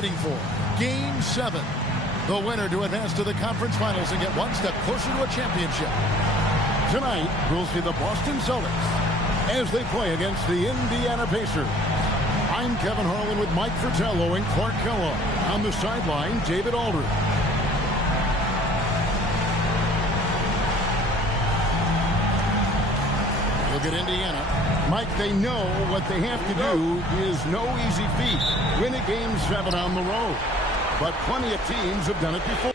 waiting for. Game 7. The winner to advance to the conference finals and get one step closer to a championship. Tonight, we'll see the Boston Celtics as they play against the Indiana Pacers. I'm Kevin Harlan with Mike Fratello and Clark Kellogg. On the sideline, David Aldridge. Look at Indiana. Mike, they know what they have to do is no easy feat. Win a game 7 on the road. But plenty of teams have done it before.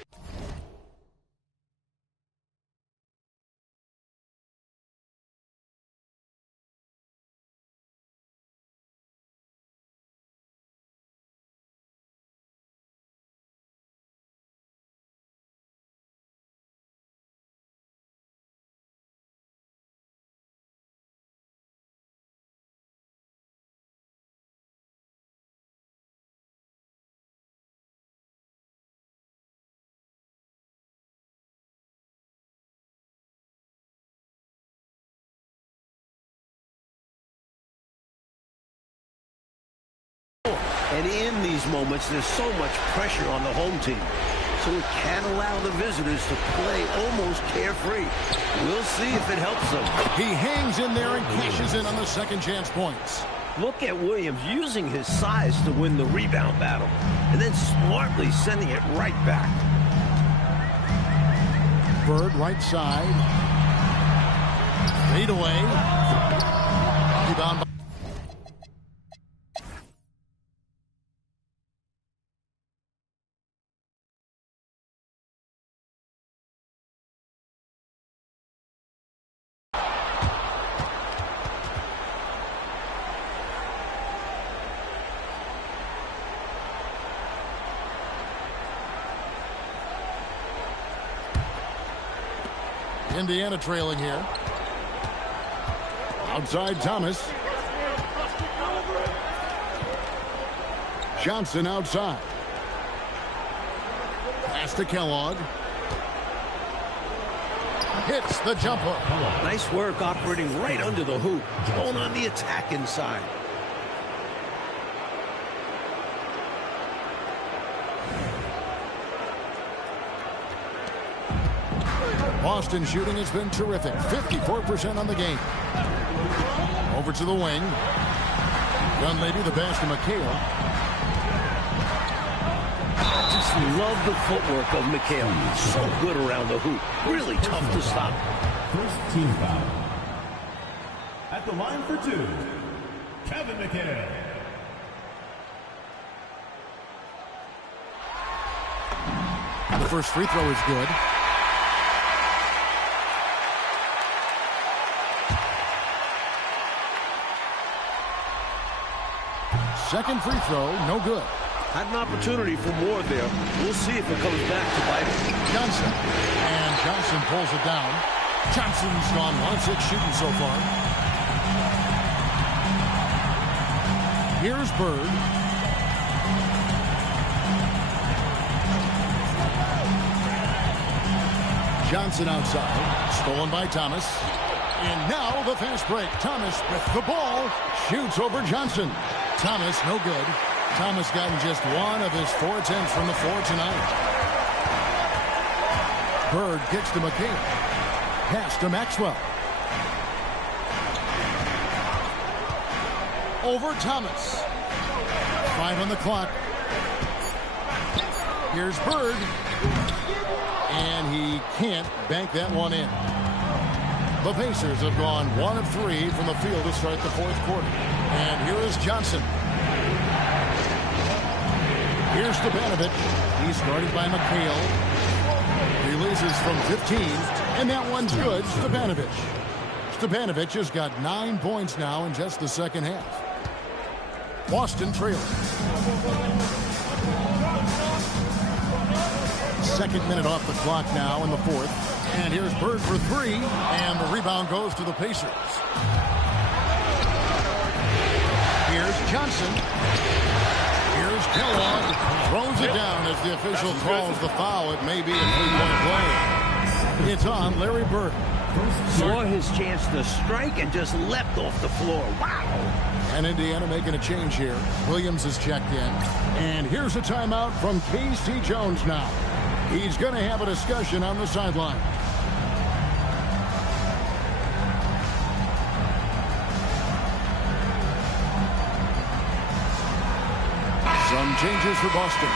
And in these moments, there's so much pressure on the home team. So it can't allow the visitors to play almost carefree. We'll see if it helps them. He hangs in there and cashes in on the second chance points. Look at Williams using his size to win the rebound battle. And then smartly sending it right back. Bird right side. Fade away. Rebound. Indiana trailing here. Outside Thomas. Johnson outside. Pass to Kellogg. Hits the jumper. Nice work operating right under the hoop. Going on the attack inside. Boston shooting has been terrific. 54% on the game. Over to the wing. Dunleavy, the pass to McHale. Just love the footwork of McHale. So good around the hoop. Really tough to stop. First team foul. At the line for 2, Kevin McHale. The first free throw is good. Second free throw, no good. Had an opportunity for more there. We'll see if it comes back to bite him. Johnson. And Johnson pulls it down. Johnson's gone 1 of 6 shooting so far. Here's Bird. Johnson outside. Stolen by Thomas. And now the fast break. Thomas with the ball. Shoots over Johnson. Thomas, no good. Thomas gotten just 1 of his 4 attempts from the floor tonight. Bird kicks to McHale. Pass to Maxwell. Over Thomas. 5 on the clock. Here's Bird. And he can't bank that one in. The Pacers have gone 1 of 3 from the field to start the 4th quarter. And here is Johnson. Here's Stepanovic. He's guarded by McHale. Releases from 15. And that one's good. Stepanovic. Stepanovic has got 9 points now in just the second half. Boston trailing. Second minute off the clock now in the 4th. And here's Bird for 3. And the rebound goes to the Pacers. Here's Johnson. Here's Kellogg. Throws it down as the official calls the foul. It may be a 3-point play. It's on Larry Bird. Saw his chance to strike and just leapt off the floor. Wow. And Indiana making a change here. Williams is checked in. And here's a timeout from K.C. Jones now. He's going to have a discussion on the sideline. Some changes for Boston.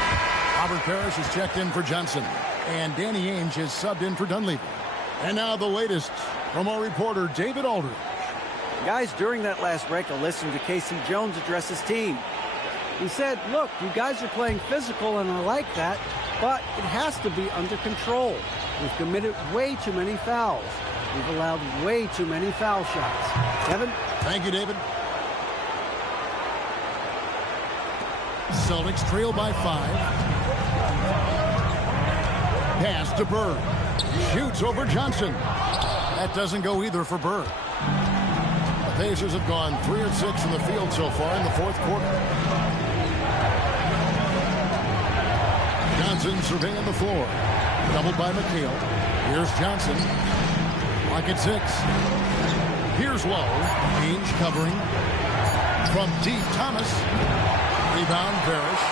Robert Parrish is checked in for Johnson. And Danny Ainge is subbed in for Dunleavy. And now the latest from our reporter, David Aldridge. Guys, during that last break, I listened to K.C. Jones address his team. He said, look, you guys are playing physical, and I like that, but it has to be under control. We've committed way too many fouls. We've allowed way too many foul shots. Kevin? Thank you, David. Celtics trail by 5. Pass to Bird. Shoots over Johnson. That doesn't go either for Bird. The Pacers have gone 3 of 6 from the field so far in the fourth quarter. Johnson surveying the floor. Doubled by McHale. Here's Johnson. Lock at 6. Here's Lowe. Ainge covering. From deep, Thomas. Rebound, Parrish.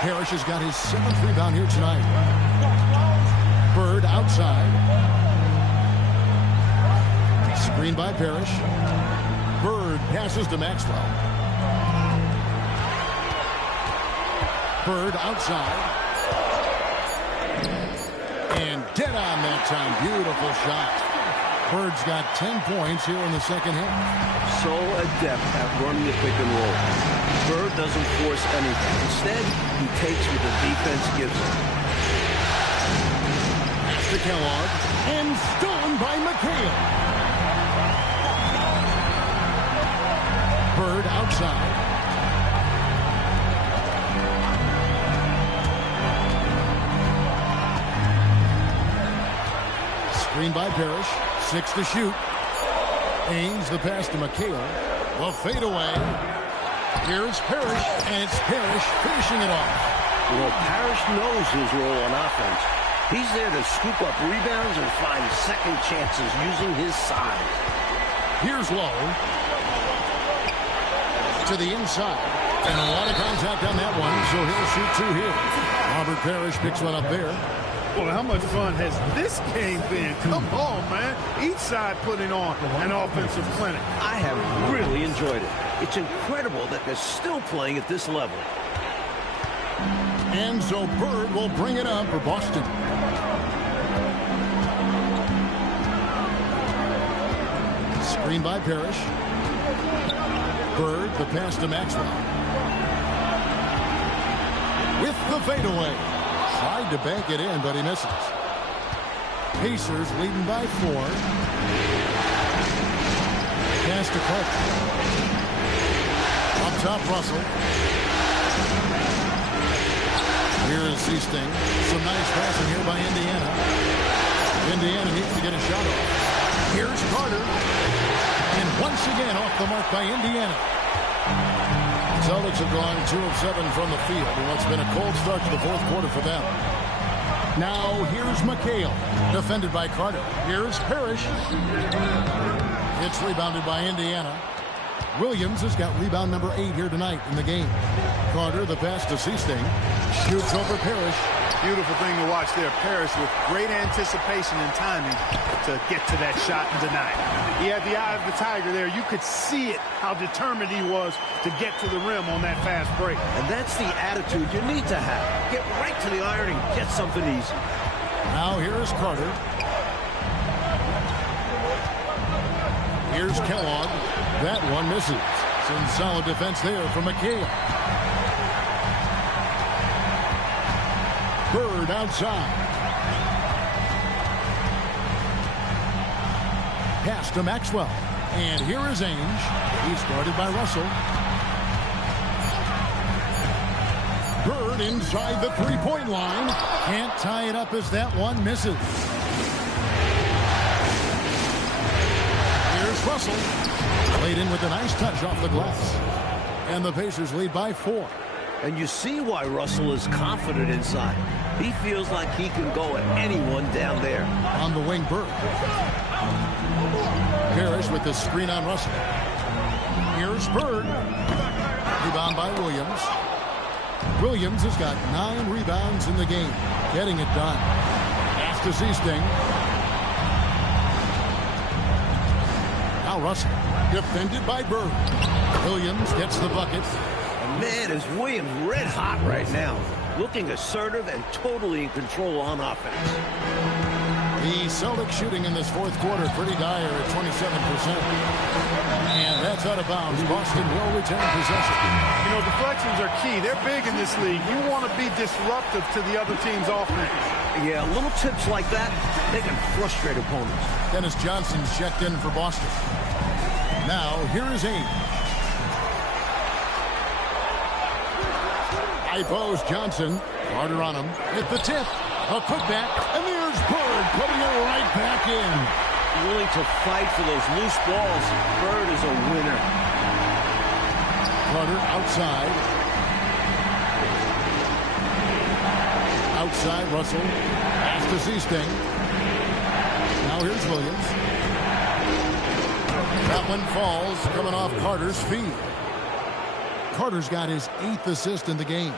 Parrish has got his 7th rebound here tonight. Bird outside. Screen by Parrish. Bird passes to Maxwell. Bird outside. And dead on that time. Beautiful shot. Bird's got 10 points here in the second half. So adept at running the pick and roll. Bird doesn't force anything. Instead, he takes what the defense gives him. Pass to Kellogg. And stolen by McHale. Bird outside. Screen by Parrish. 6 to shoot. Ainge the pass to McHale. The fadeaway. Here's Parrish, and it's Parrish finishing it off. You know, Parrish knows his role on offense. He's there to scoop up rebounds and find second chances using his size. Here's Lowe. To the inside. And a lot of contact on that one, so he'll shoot 2 here. Robert Parrish picks one up there. Well, how much fun has this game been? Come on, man. Each side putting on an offensive clinic. I have really enjoyed it. It's incredible that they're still playing at this level. And so Bird will bring it up for Boston. Screen by Parrish. Bird, the pass to Maxwell. With the fadeaway. Tried to bank it in, but he misses. Pacers leading by 4. Pass to Clark. Up top, Russell. Here is Seasting. Some nice passing here by Indiana. Indiana needs to get a shot off. Here's Carter. And once again off the mark by Indiana. Celtics have gone 2 of 7 from the field in what's been a cold start to the fourth quarter for them. Now here's McHale, defended by Carter. Here's Parrish. It's rebounded by Indiana. Williams has got rebound number 8 here tonight in the game. Carter, the pass to Seasting. Shoots over Parrish. Beautiful thing to watch there. Parrish with great anticipation and timing to get to that shot and deny it. He had the eye of the tiger there. You could see it, how determined he was to get to the rim on that fast break. And that's the attitude you need to have. Get right to the iron and get something easy. Now here's Carter. Here's Kellogg. That one misses. Some solid defense there from McHale. Bird outside. Pass to Maxwell. And here is Ainge. He's guarded by Russell. Bird inside the three-point line. Can't tie it up as that one misses. Here's Russell. Laid in with a nice touch off the glass. And the Pacers lead by 4. And you see why Russell is confident inside. He feels like he can go at anyone down there. On the wing, Bird. Parrish with the screen on Russell. Here's Bird. Rebound by Williams. Williams has got 9 rebounds in the game. Getting it done. Pass to Seasting. Now Russell. Defended by Bird. Williams gets the bucket. And man, is Williams red hot right now. Looking assertive and totally in control on offense. The Celtics shooting in this fourth quarter pretty dire at 27%. And that's out of bounds. Boston will retain possession. You know, deflections are key. They're big in this league. You want to be disruptive to the other team's offense. Yeah, little tips like that, they can frustrate opponents. Dennis Johnson's checked in for Boston. Now, here is Ames. High post Johnson. Carter on him. Hit the tip. A putback. And there's Bird putting it right back in. Willing to fight for those loose balls. Bird is a winner. Carter outside. Outside Russell. Pass to Seasting. Now here's Williams. That one falls coming off Carter's feet. Carter's got his 8th assist in the game.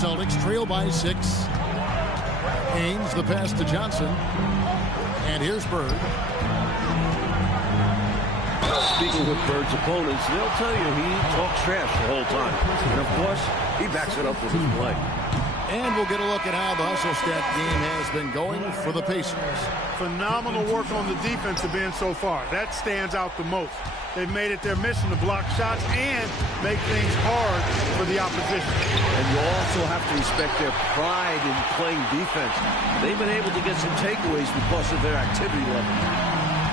Celtics trail by 6. Ames the pass to Johnson. And here's Bird. Speaking with Bird's opponents, they'll tell you he talks trash the whole time. And of course, he backs it up with his play. And we'll get a look at how the hustle stat game has been going for the Pacers. Phenomenal work on the defensive end so far. That stands out the most. They've made it their mission to block shots and make things hard for the opposition. And you also have to respect their pride in playing defense. They've been able to get some takeaways because of their activity level.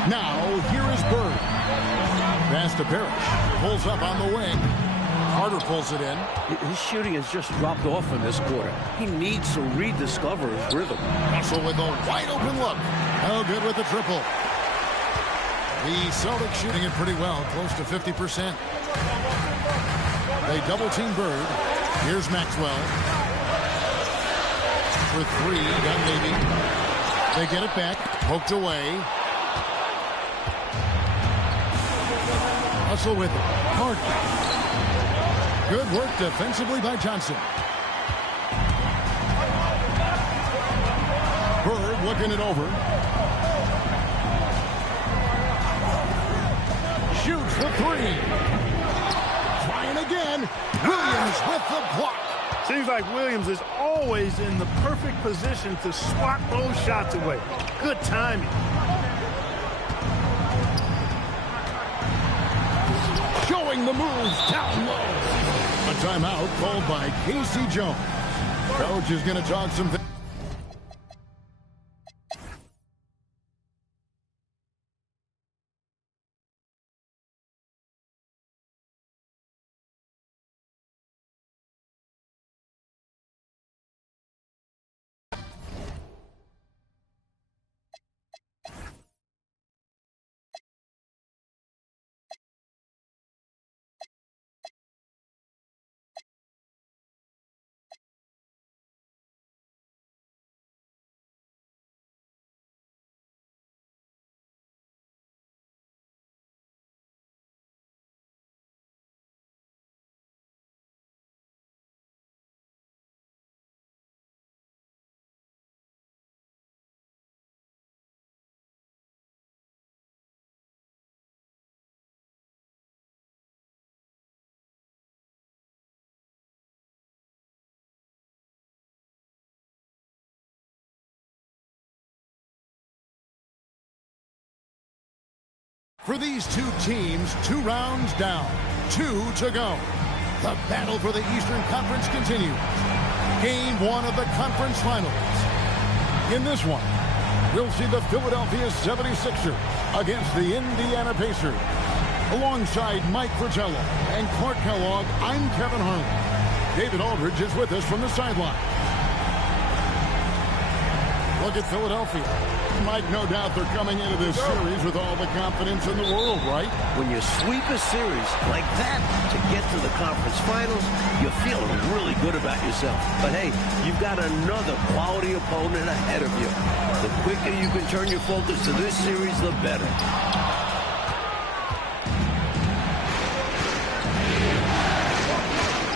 Now, here is Bird. Pass to Parrish. Pulls up on the wing. Carter pulls it in. His shooting has just dropped off in this quarter. He needs to rediscover his rhythm. Russell with a wide open look. Oh, good with the triple. The Celtics shooting it pretty well, close to 50%. They double team Bird. Here's Maxwell. For 3, got maybe. They get it back, poked away. Russell with it. Carter. Good work defensively by Johnson. Bird looking it over. Shoots for 3. Trying again. Williams with the block. Seems like Williams is always in the perfect position to swat those shots away. Good timing. Showing the moves down low. A timeout called by Casey Jones. Coach is going to talk some things. For these two teams, 2 rounds down, 2 to go. The battle for the Eastern Conference continues. Game 1 of the conference finals. In this one, we'll see the Philadelphia 76ers against the Indiana Pacers. Alongside Mike Fratello and Clark Kellogg, I'm Kevin Harlan. David Aldridge is with us from the sideline. Look at Philadelphia. Mike, no doubt they're coming into this series with all the confidence in the world, right? When you sweep a series like that to get to the conference finals, you're feeling really good about yourself. But hey, you've got another quality opponent ahead of you. The quicker you can turn your focus to this series, the better.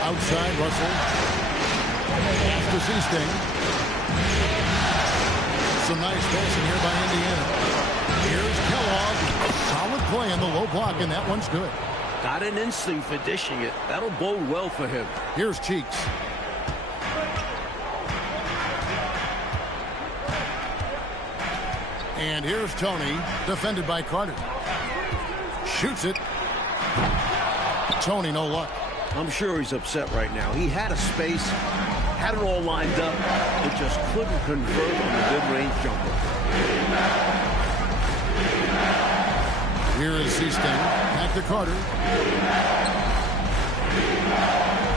Outside, Russell. Pass to Seasting. Some nice passing here by Indiana. Here's Kellogg. Solid play in the low block, and that one's good. Got an instinct for dishing it. That'll bode well for him. Here's Cheeks. And here's Tony, defended by Carter. Shoots it. Tony, no luck. I'm sure he's upset right now. He had a space, had it all lined up, but just couldn't convert on the mid-range jumper. Here is Seasting. Back to Carter.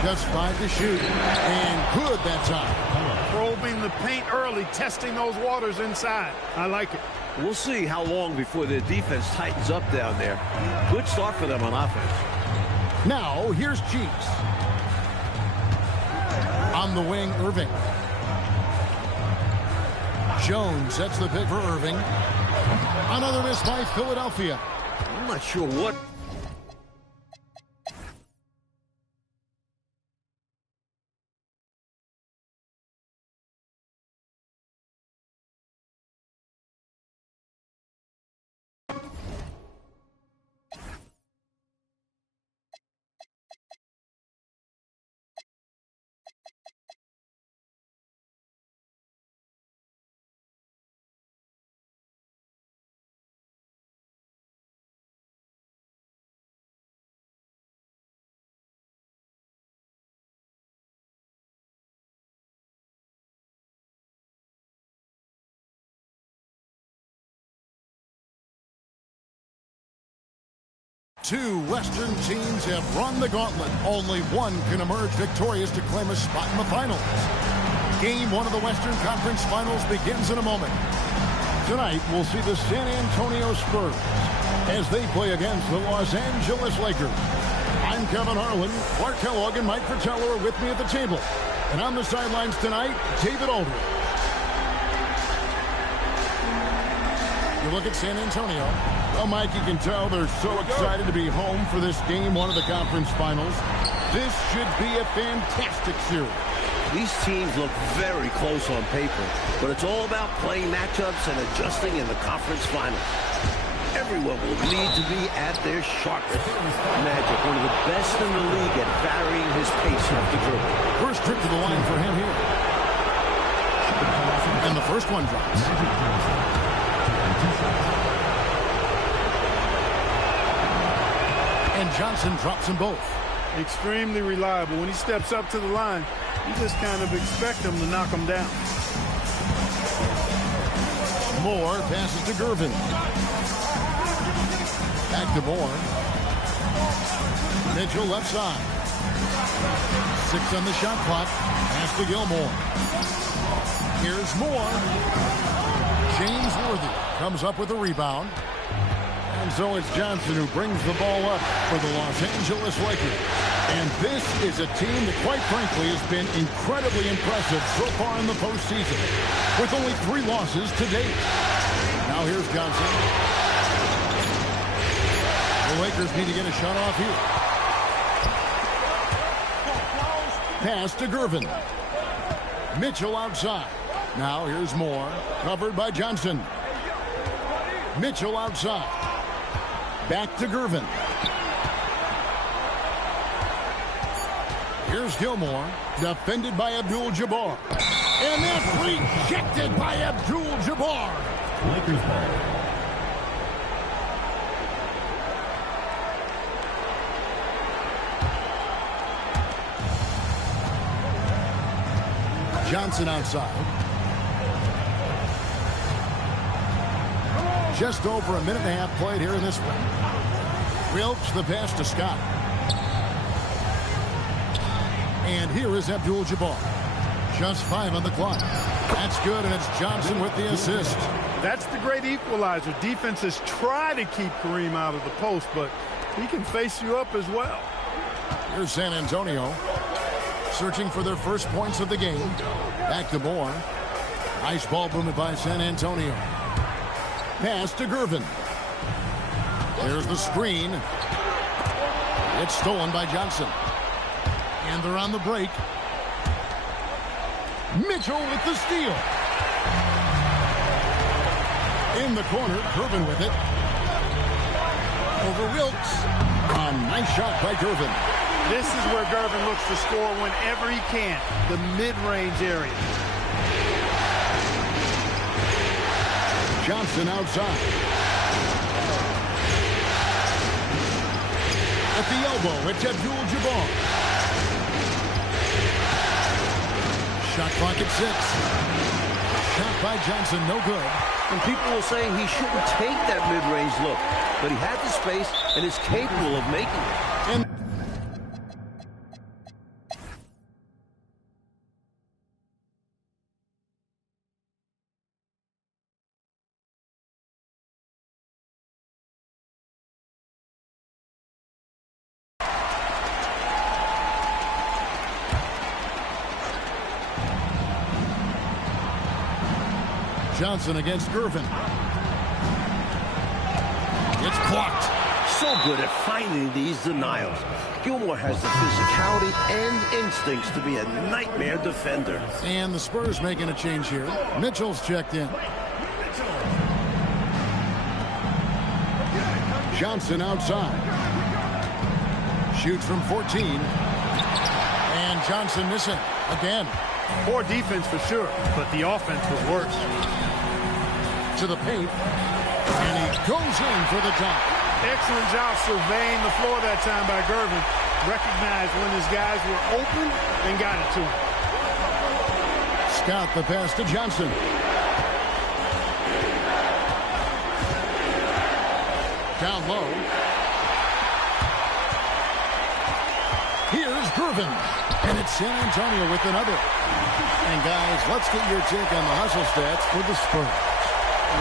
Just 5 to shoot. And good that time. Probing the paint early, testing those waters inside. I like it. We'll see how long before their defense tightens up down there. Good start for them on offense. Now, here's Cheeks. On the wing, Irving. Jones sets the pick for Irving. Another miss by Philadelphia. I'm not sure what. Two Western teams have run the gauntlet. Only one can emerge victorious to claim a spot in the finals. Game 1 of the Western Conference Finals begins in a moment. Tonight, we'll see the San Antonio Spurs as they play against the Los Angeles Lakers. I'm Kevin Harlan. Clark Kellogg and Mike Fratello are with me at the table. And on the sidelines tonight, David Aldridge. You look at San Antonio. Well, Mike, you can tell they're so excited to be home for this game 1 of the conference finals. This should be a fantastic series. These teams look very close on paper, but it's all about playing matchups and adjusting in the conference finals. Everyone will need to be at their sharpest. Magic, one of the best in the league at varying his pace off the dribble. First trip to the line for him here. And the first one drops. And Johnson drops them both. Extremely reliable. When he steps up to the line, you just kind of expect him to knock him down. Moore passes to Gervin. Back to Moore. Mitchell left side. 6 on the shot clock. Pass to Gilmore. Here's Moore. James Worthy comes up with a rebound. And so it's Johnson who brings the ball up for the Los Angeles Lakers. And this is a team that, quite frankly, has been incredibly impressive so far in the postseason, with only 3 losses to date. Now here's Johnson. The Lakers need to get a shot off here. Pass to Gervin. Mitchell outside. Now here's Moore, covered by Johnson. Mitchell outside. Back to Gervin. Here's Gilmore, defended by Abdul-Jabbar. And that's rejected by Abdul-Jabbar. Lakers ball. Johnson outside. Just over a minute and a half played here in this one. Wilkes the pass to Scott. And here is Abdul-Jabbar. Just 5 on the clock. That's good, and it's Johnson with the assist. That's the great equalizer. Defenses try to keep Kareem out of the post, but he can face you up as well. Here's San Antonio, searching for their first points of the game. Back to Moore. Nice ball movement by San Antonio. Pass to Gervin. There's the screen. It's stolen by Johnson. And they're on the break. Mitchell with the steal. In the corner, Gervin with it. Over Wilkes. A nice shot by Gervin. This is where Gervin looks to score whenever he can. The mid-range area. Johnson outside. At the elbow, it's Abdul-Jabbar. Shot clock at 6. Shot by Johnson, no good. And people will say he shouldn't take that mid-range look, but he had the space and is capable of making it. And Johnson against Gervin. It's blocked. So good at finding these denials. Gilmore has the physicality and instincts to be a nightmare defender. And the Spurs making a change here. Mitchell's checked in. Johnson outside. Shoots from 14. And Johnson missing again. Poor defense for sure, but the offense was worse. To the paint. And he goes in for the dunk. Excellent job surveying the floor that time by Gervin. Recognized when his guys were open and got it to him. Scott the pass to Johnson. Down low. Here's Gervin. And it's San Antonio with another. And guys, let's get your take on the hustle stats for the Spurs.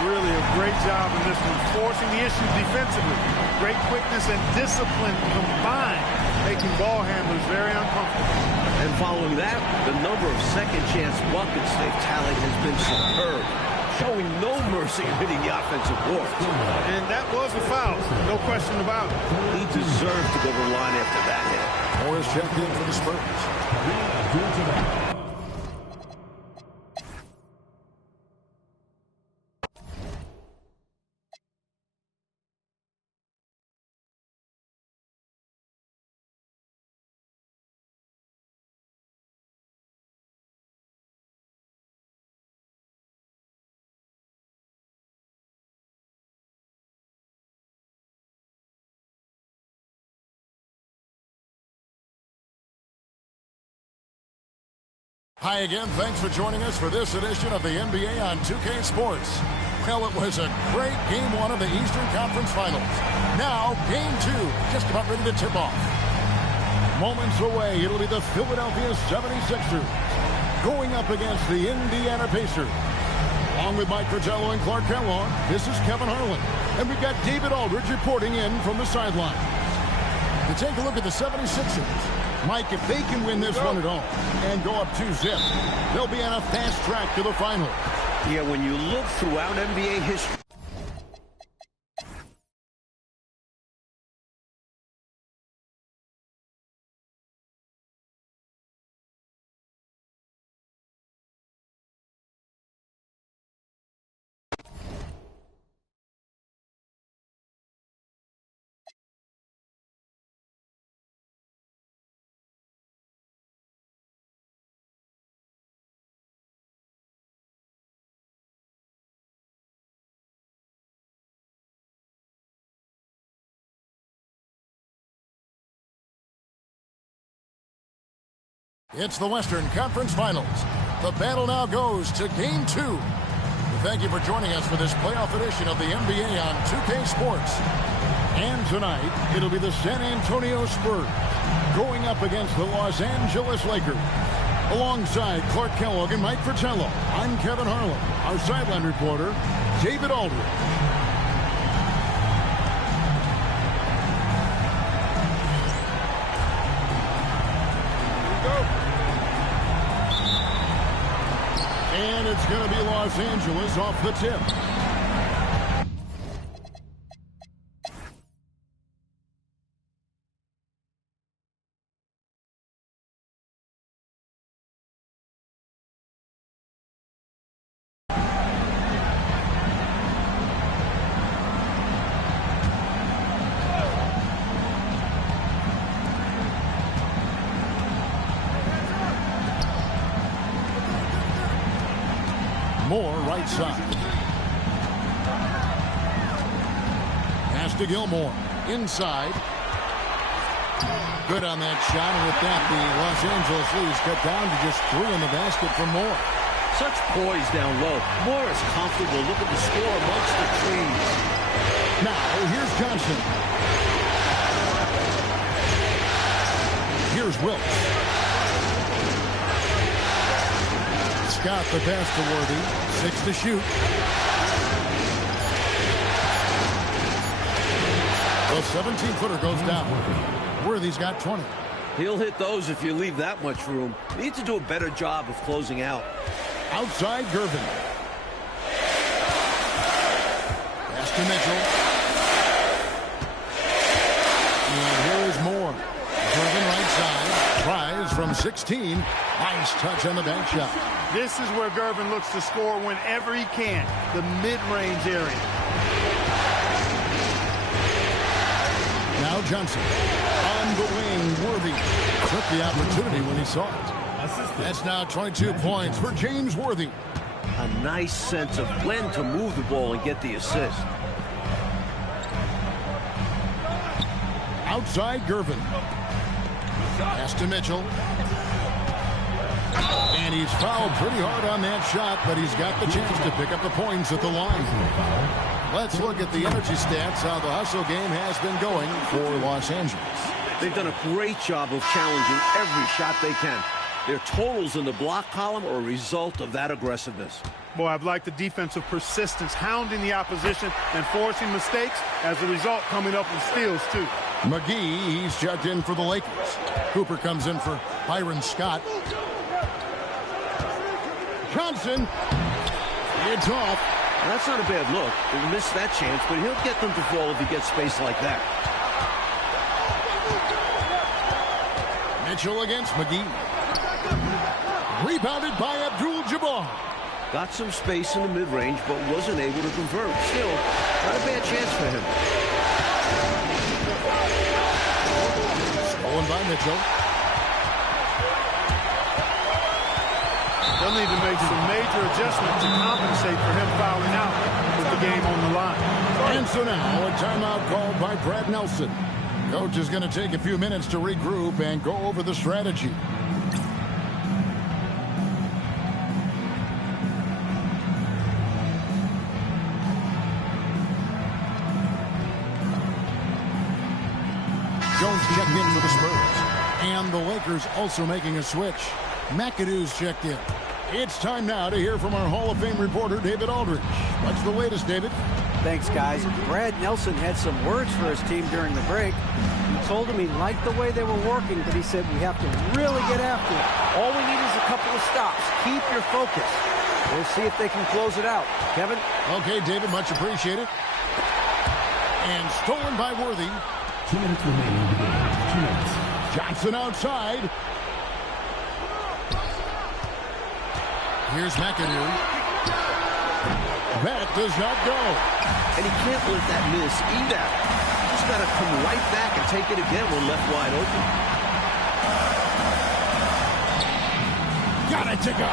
Really a great job in this one, forcing the issue defensively. Great quickness and discipline combined, making ball handlers very uncomfortable. And following that, the number of second-chance buckets they've tallied has been superb, showing no mercy in hitting the offensive boards. And that was a foul, no question about it. He deserved to go to the line after that hit. Morris checked in for the Spurs. Hi again. Thanks for joining us for this edition of the NBA on 2K Sports. Well, it was a great Game 1 of the Eastern Conference Finals. Now, Game 2, just about ready to tip off. Moments away, it'll be the Philadelphia 76ers going up against the Indiana Pacers. Along with Mike Fratello and Clark Kellogg, this is Kevin Harlan. And we've got David Aldridge reporting in from the sideline. To take a look at the 76ers. Mike, if they can win this one at home and go up 2-0, they'll be on a fast track to the final. Yeah, when you look throughout NBA history, it's the Western Conference Finals. The battle now goes to Game 2. Thank you for joining us for this playoff edition of the NBA on 2K Sports. And tonight, it'll be the San Antonio Spurs going up against the Los Angeles Lakers. Alongside Clark Kellogg and Mike Fratello, I'm Kevin Harlan. Our sideline reporter, David Aldridge. And it's going to be Los Angeles off the tip. Moore right side. Pass to Gilmore. Inside. Good on that shot. And with that, the Los Angeles leads cut down to just 3 in the basket for Moore. Such poise down low. Moore is comfortable looking to score amongst the trees. Now, here's Johnson. Here's Wilkes. Scott the pass to Worthy. 6 to shoot. The 17-footer goes down. Worthy's got 20. He'll hit those if you leave that much room. You need to do a better job of closing out. Outside Gervin. Pass to Mitchell. And here is Moore. Gervin right side. Tries from 16. Nice touch on the bank shot. This is where Gervin looks to score whenever he can. The mid-range area. Now Johnson. On the wing, Worthy. Took the opportunity when he saw it. That's now 22 points for James Worthy. A nice sense of when to move the ball and get the assist. Outside Gervin. Pass to Mitchell. And he's fouled pretty hard on that shot, but he's got the chance to pick up the points at the line. Let's look at the energy stats, how the hustle game has been going for Los Angeles. They've done a great job of challenging every shot they can. Their totals in the block column are a result of that aggressiveness. Boy, I've liked the defensive persistence, hounding the opposition and forcing mistakes. As a result, coming up with steals, too. McGee, he's checked in for the Lakers. Cooper comes in for Byron Scott. Johnson. It's off. Now, that's not a bad look. He'll miss that chance, but he'll get them to fall if he gets space like that. Mitchell against McGee. Rebounded by Abdul-Jabbar. Got some space in the mid-range, but wasn't able to convert. Still, not a bad chance for him. Stolen by Mitchell. They'll need to make some major adjustments to compensate for him fouling out with the game on the line. And so now, a timeout called by Brad Nelson. Coach is going to take a few minutes to regroup and go over the strategy. Jones checked in for the Spurs. And the Lakers also making a switch. McAdoo's checked in. It's time now to hear from our Hall of Fame reporter, David Aldridge. What's the latest, David? Thanks, guys. Brad Nelson had some words for his team during the break. He told them he liked the way they were working, but he said we have to really get after it. All we need is a couple of stops. Keep your focus. We'll see if they can close it out. Kevin? Okay, David, much appreciated. And stolen by Worthy. 2 minutes remaining in the game. 2 minutes. Johnson outside. Here's McAdoo. That does not go. And he can't let that miss eat at him. He's got to come right back and take it again when left wide open. Got it to go.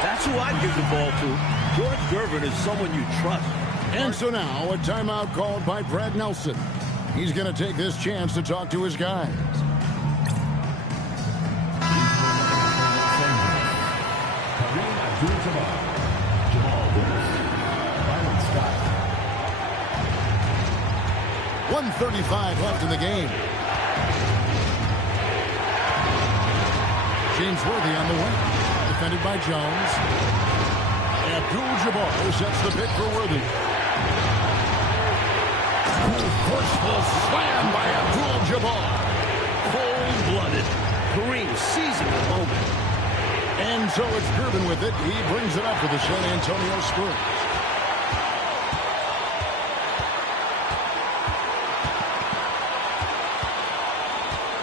That's who I'd give the ball to. George Gervin is someone you trust. And so now, a timeout called by Brad Nelson. He's going to take this chance to talk to his guys. Jamal Wilkes, Byron Scott. 1:35 left in the game. James Worthy on the wing. Defended by Jones. Abdul-Jabbar sets the pick for Worthy. Forceful slam by Abdul-Jabbar. Cold-blooded. Kareem seizing the moment. And so it's Durbin with it. He brings it up for the San Antonio Spurs.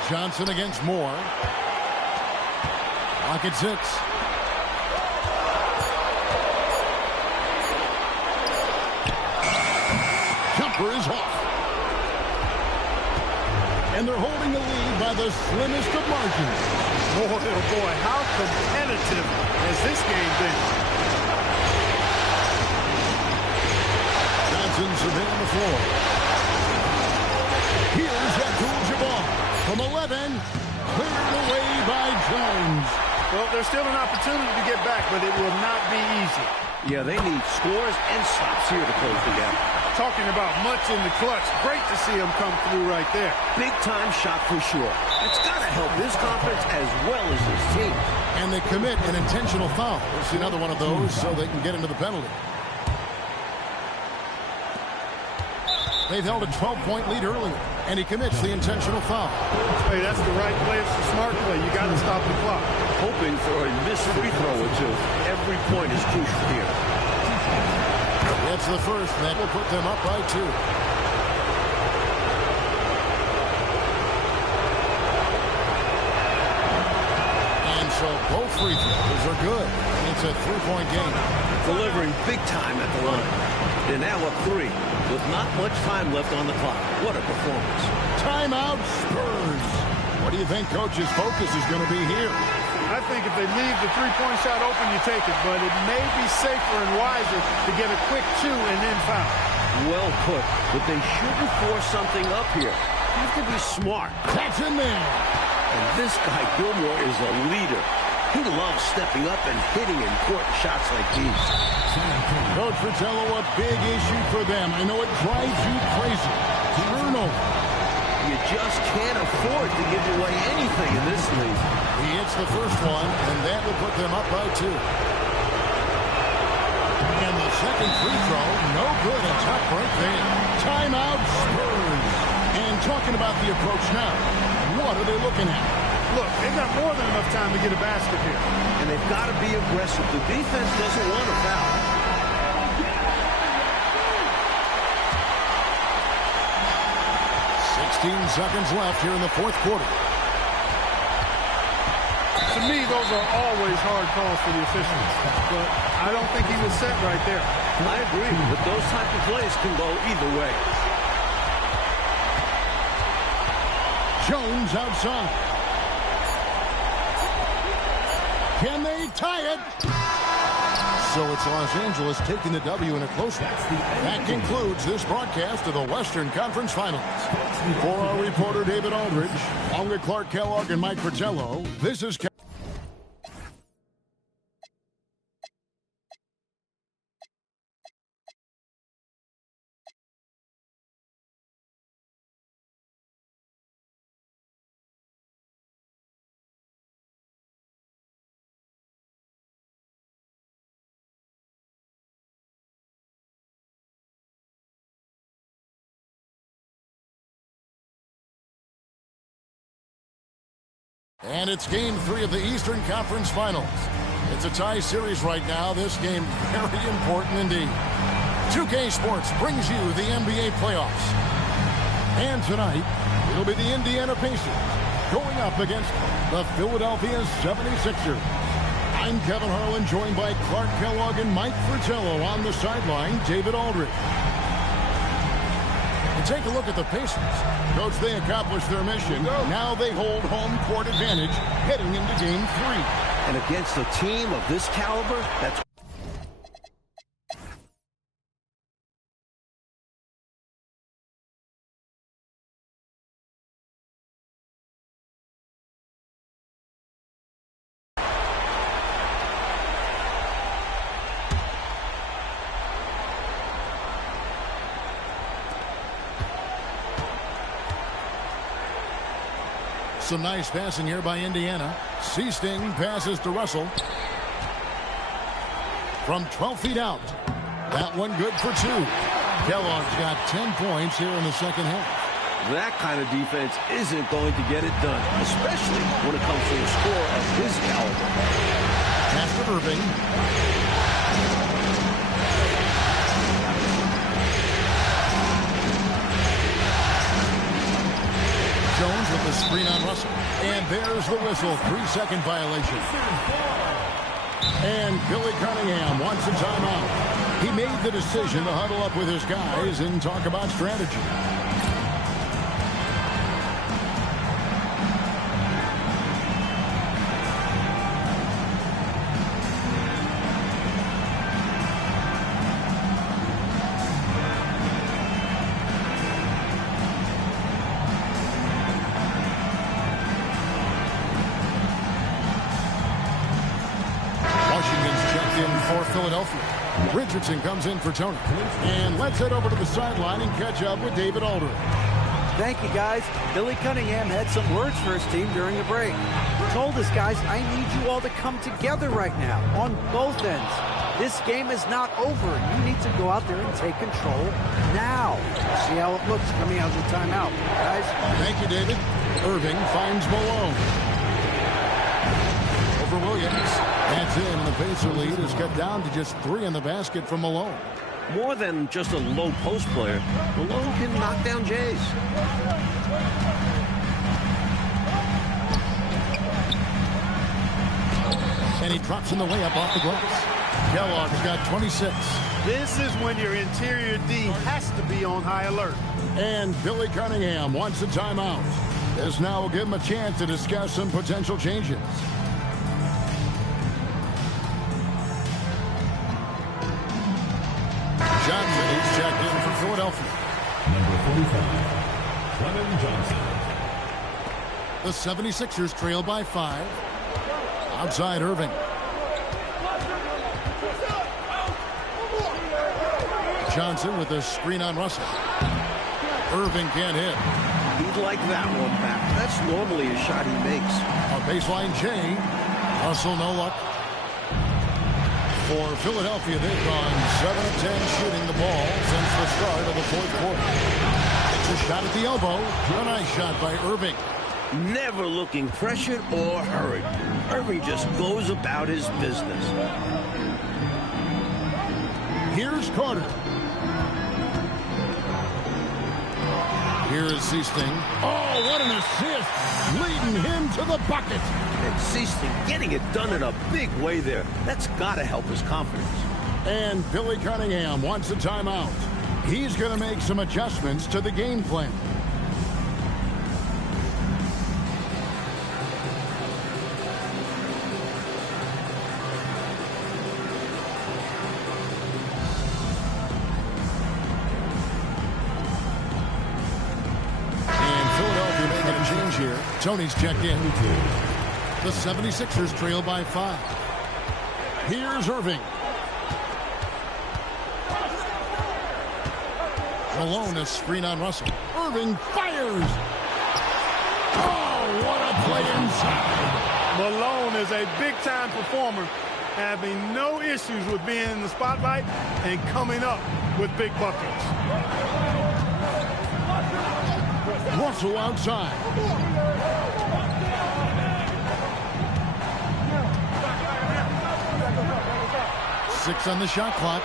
Johnson against Moore. Clock at 6. Jumper is off. And they're holding the lead by the slimmest of margins. Boy, oh boy, how competitive has this game been? Johnson surveying the floor. Here's Abdul-Jabbar from 11. Cleared away by Jones. Well, there's still an opportunity to get back, but it will not be easy. Yeah, they need scores and stops here to close the gap. Talking about much in the clutch. Great to see him come through right there. Big-time shot for sure. It's got to help his confidence as well as his team. And they commit an intentional foul. We'll see another one of those so they can get into the penalty. They've held a 12-point lead earlier, and he commits the intentional foul. Hey, that's the right play. It's the smart play. You got to stop the clock. Hoping for a missed free throw or two. Every point is crucial here. That's the first. That will put them up by 2. And so both free throws are good. It's a 3-point game. Delivering big time at the line. They're now up 3 with not much time left on the clock. What a performance. Timeout Spurs. What do you think Coach's focus is going to be here? I think if they leave the three-point shot open, you take it. But it may be safer and wiser to get a quick 2 and then foul. Well put. But they shouldn't force something up here. Have to be smart. That's in there. And this guy, Gilmore, is a leader. He loves stepping up and hitting important shots like these. Coach Fratello, a big issue for them. I know it drives you crazy. Turnover. You just can't afford to give away anything in this league. He hits the first one, and that will put them up by 2. And the second free throw, no good. A tough break there. Timeout Spurs. And talking about the approach now, what are they looking at? Look, they've got more than enough time to get a basket here. And they've got to be aggressive. The defense doesn't want a foul. 16 seconds left here in the fourth quarter. To me, those are always hard calls for the officials. But I don't think he was set right there. I agree, but those type of plays can go either way. Jones outside. Can they tie it? So it's Los Angeles taking the W in a close one. That concludes this broadcast of the Western Conference Finals. For our reporter David Aldridge, along with Clark Kellogg and Mike Fratello, this is And it's Game 3 of the Eastern Conference Finals. It's a tie series right now. This game very important indeed. 2K Sports brings you the NBA playoffs. And tonight, it'll be the Indiana Pacers going up against the Philadelphia 76ers. I'm Kevin Harlan, joined by Clark Kellogg and Mike Fratello. On the sideline, David Aldridge. And take a look at the Pacers. Coach, they accomplished their mission. Now they hold home court advantage heading into Game 3. And against a team of this caliber, that's... Some nice passing here by Indiana. Seasting passes to Russell. From 12 feet out. That one good for 2. Kellogg's got 10 points here in the second half. That kind of defense isn't going to get it done, especially when it comes to a score of his caliber. Pass to Irving. Jones with the screen on Russell. And there's the whistle. 3-second violation. And Billy Cunningham wants a timeout. He made the decision to huddle up with his guys and talk about strategy. Philadelphia. Richardson comes in for Tony. And let's head over to the sideline and catch up with David Aldridge. Thank you, guys. Billy Cunningham had some words for his team during the break. He told us, guys, I need you all to come together right now on both ends. This game is not over. You need to go out there and take control now. See how it looks coming out of the timeout, guys. Thank you, David. Irving finds Malone. Over Williams. That's in, and the Pacer lead is cut down to just 3 in the basket from Malone. More than just a low post player, Malone can knock down Jays. And he drops in the way up off the glass. Kellogg's got 26. This is when your interior D has to be on high alert. And Billy Cunningham wants a timeout. This now will give him a chance to discuss some potential changes. Johnson is checked in for Philadelphia. Number 45, Clement Johnson. The 76ers trail by 5. Outside Irving. Johnson with a screen on Russell. Irving can't hit. He'd like that one back. That's normally a shot he makes. A baseline J. Russell no luck. For Philadelphia, they've gone 7 of 10 shooting the ball since the start of the fourth quarter. It's a shot at the elbow. A nice shot by Irving. Never looking pressured or hurried. Irving just goes about his business. Here's Carter. Here is Seasting. Oh, what an assist! Leading him to the bucket. And Seasting getting it done in a big way there. That's got to help his confidence. And Billy Cunningham wants a timeout. He's going to make some adjustments to the game plan. Here. Tony's checked in. The 76ers trail by 5. Here's Irving. Malone, a screen on Russell. Irving fires. Oh, what a play inside. Malone is a big-time performer, having no issues with being in the spotlight and coming up with big buckets. Russell outside. Six on the shot clock.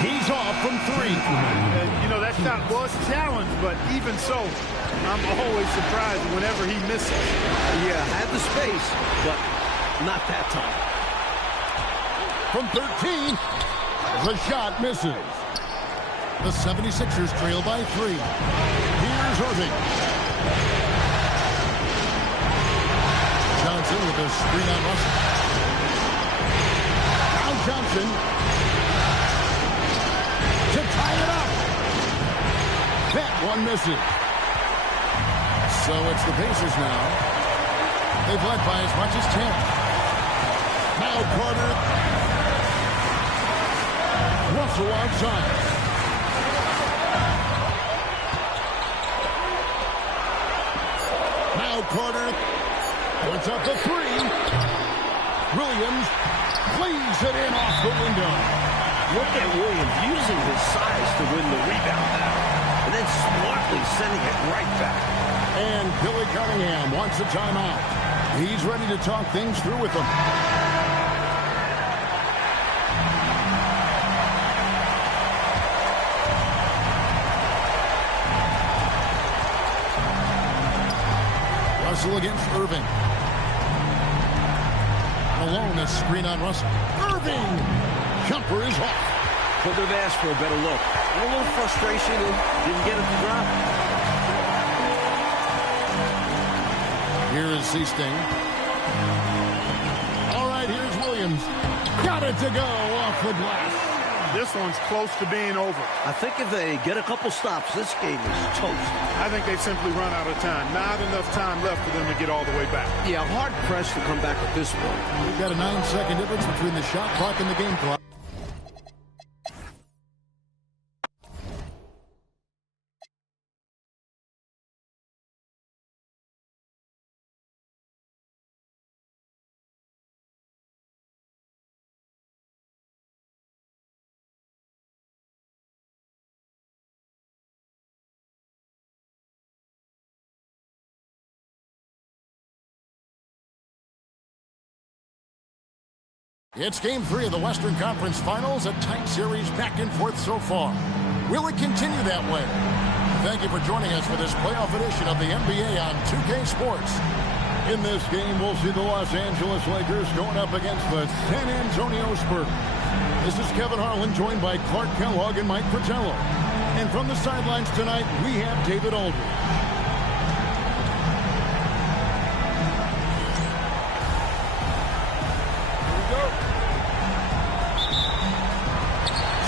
He's off from 3. You know, that shot was challenged, but even so, I'm always surprised whenever he misses. Yeah, had the space, but not that time. From 13. The shot misses. The 76ers trail by 3. Here's Irving. Johnson with a screen on Russell. Now Johnson to tie it up. That one misses. So it's the Pacers now. They've led by as much as 10. Now Carter. Russell outside. Now Carter puts up the three. Williams flings it in off the window. Look at Williams using his size to win the rebound now, and then smartly sending it right back. And Billy Cunningham wants a timeout. He's ready to talk things through with them. Russell against Irving. Malone, a screen on Russell. Irving! Jumper is off. Couldn't have asked for a better look. And a little frustration and didn't get it to drop. Here is Seasting. All right, here's Williams. Got it to go off the glass. This one's close to being over. I think if they get a couple stops, this game is toast. I think they've simply run out of time. Not enough time left for them to get all the way back. Yeah, hard pressed to come back at this point. We've got a 9-second difference between the shot clock and the game clock. It's Game 3 of the Western Conference Finals, a tight series back and forth so far. Will it continue that way? Thank you for joining us for this playoff edition of the NBA on 2K Sports. In this game, we'll see the Los Angeles Lakers going up against the San Antonio Spurs. This is Kevin Harlan, joined by Clark Kellogg and Mike Fratello. And from the sidelines tonight, we have David Aldridge.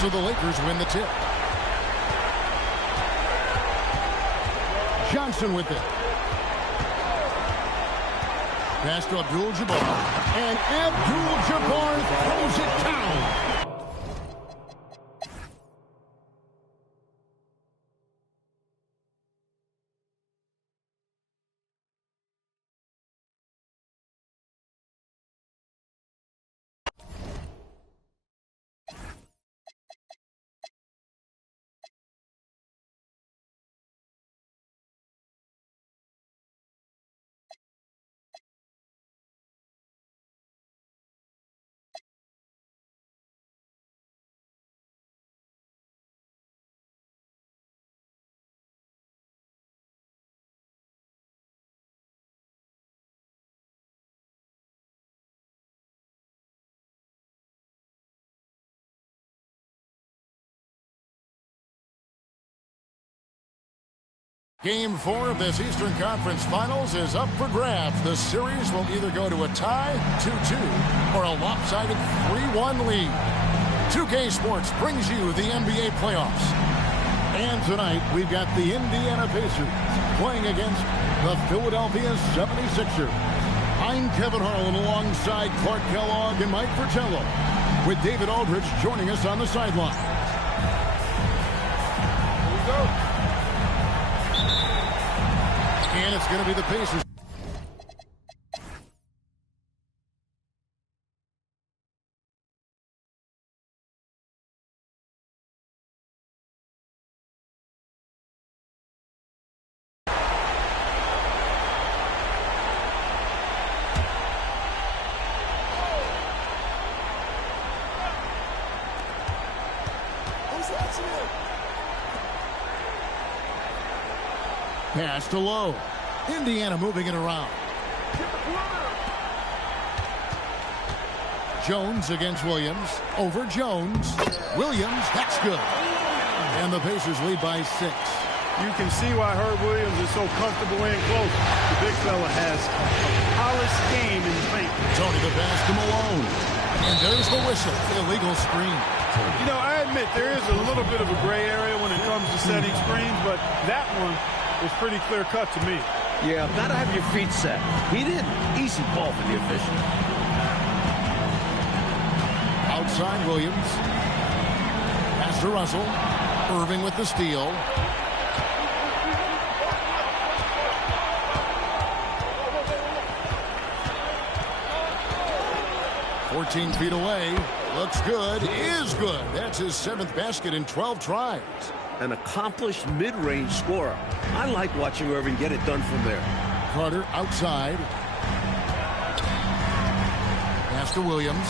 So the Lakers win the tip. Johnson with it. Pass to Abdul-Jabbar. And Abdul-Jabbar throws it down. Game 4 of this Eastern Conference Finals is up for grabs. The series will either go to a tie, 2-2, or a lopsided 3-1 lead. 2K Sports brings you the NBA playoffs. And tonight, we've got the Indiana Pacers playing against the Philadelphia 76ers. I'm Kevin Harlan alongside Clark Kellogg and Mike Fratello, with David Aldridge joining us on the sideline. Here we go. And it's going to be the Pacers. Pass to Lowe. Indiana moving it around. Jones against Williams. Over Jones. Williams, that's good. And the Pacers lead by 6. You can see why Herb Williams is so comfortable in close. The big fella has a polished game in the paint. Tony the pass to Malone. And there's the whistle. Illegal screen. You know, I admit there is a little bit of a gray area when it comes to setting screens, but that one was pretty clear cut to me. Yeah, gotta have your feet set. He didn't. Easy call for the official. Outside Williams. Pass to Russell. Irving with the steal. 14 feet away. Looks good. Is good. That's his 7th basket in 12 tries. An accomplished mid-range scorer. I like watching Irving get it done from there. Carter outside. Pass to Williams.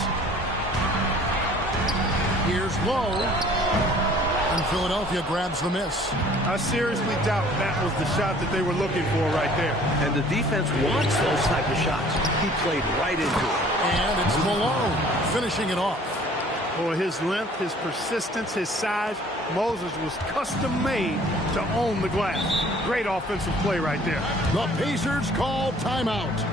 Here's Lowe. And Philadelphia grabs the miss. I seriously doubt that was the shot that they were looking for right there. And the defense wants those type of shots. He played right into it. And it's Malone finishing it off. For his length, his persistence, his size, Moses was custom-made to own the glass. Great offensive play right there. The Pacers call timeout.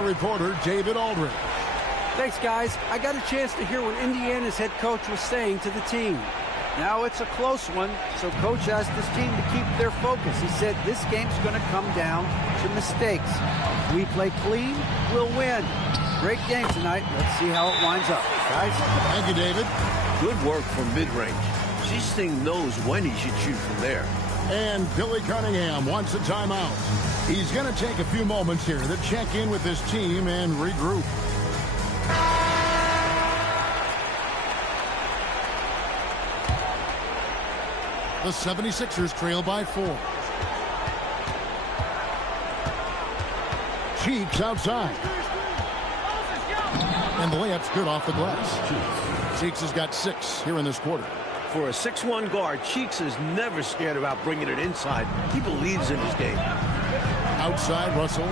Reporter David Aldridge. Thanks, guys. I got a chance to hear what Indiana's head coach was saying to the team. Now it's a close one, so coach asked his team to keep their focus. He said this game's going to come down to mistakes. If we play clean, we'll win. Great game tonight. Let's see how it winds up, guys. Thank you, David. Good work from mid-range. G-Sting knows when he should shoot from there. And Billy Cunningham wants a timeout. He's going to take a few moments here to check in with his team and regroup. The 76ers trail by 4. Cheeks outside. And the layup's good off the glass. Cheeks has got 6 here in this quarter. For a 6'1" guard, Cheeks is never scared about bringing it inside. He believes in his game. Outside, Russell.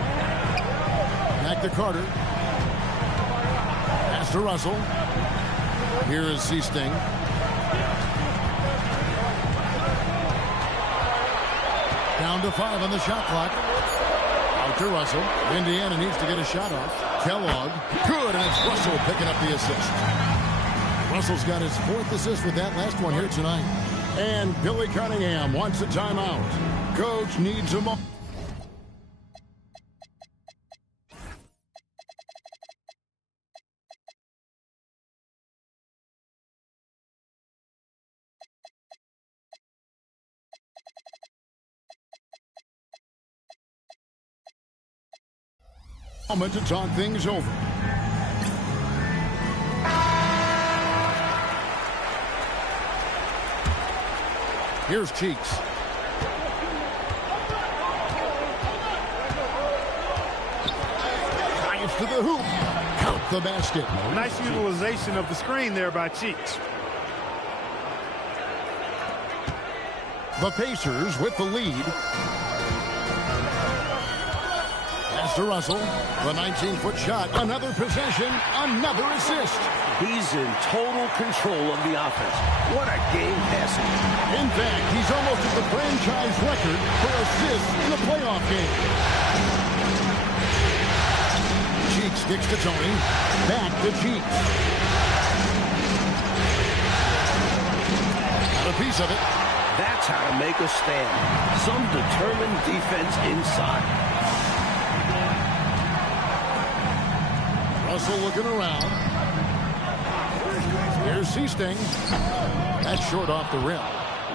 Back to Carter. Pass to Russell. Here is C-Sting. Down to 5 on the shot clock. Out to Russell. Indiana needs to get a shot off. Kellogg. Good, and it's Russell picking up the assist. Russell's got his 4th assist with that last one here tonight. And Billy Cunningham wants a timeout. Coach needs a moment. Moment to talk things over. Here's Cheeks. Drives to the hoop. Count the basket. Nice utilization of the screen there by Cheeks. The Pacers with the lead. Pass to Russell. The 19-foot shot. Another possession. Another assist. He's in total control of the offense. What a game passing. In fact, he's almost at the franchise record for assists in a playoff game. Cheeks kicks to Tony. Back to Cheeks. Got a piece of it. That's how to make a stand. Some determined defense inside. Russell looking around. Here's C-Sting. That's short off the rim.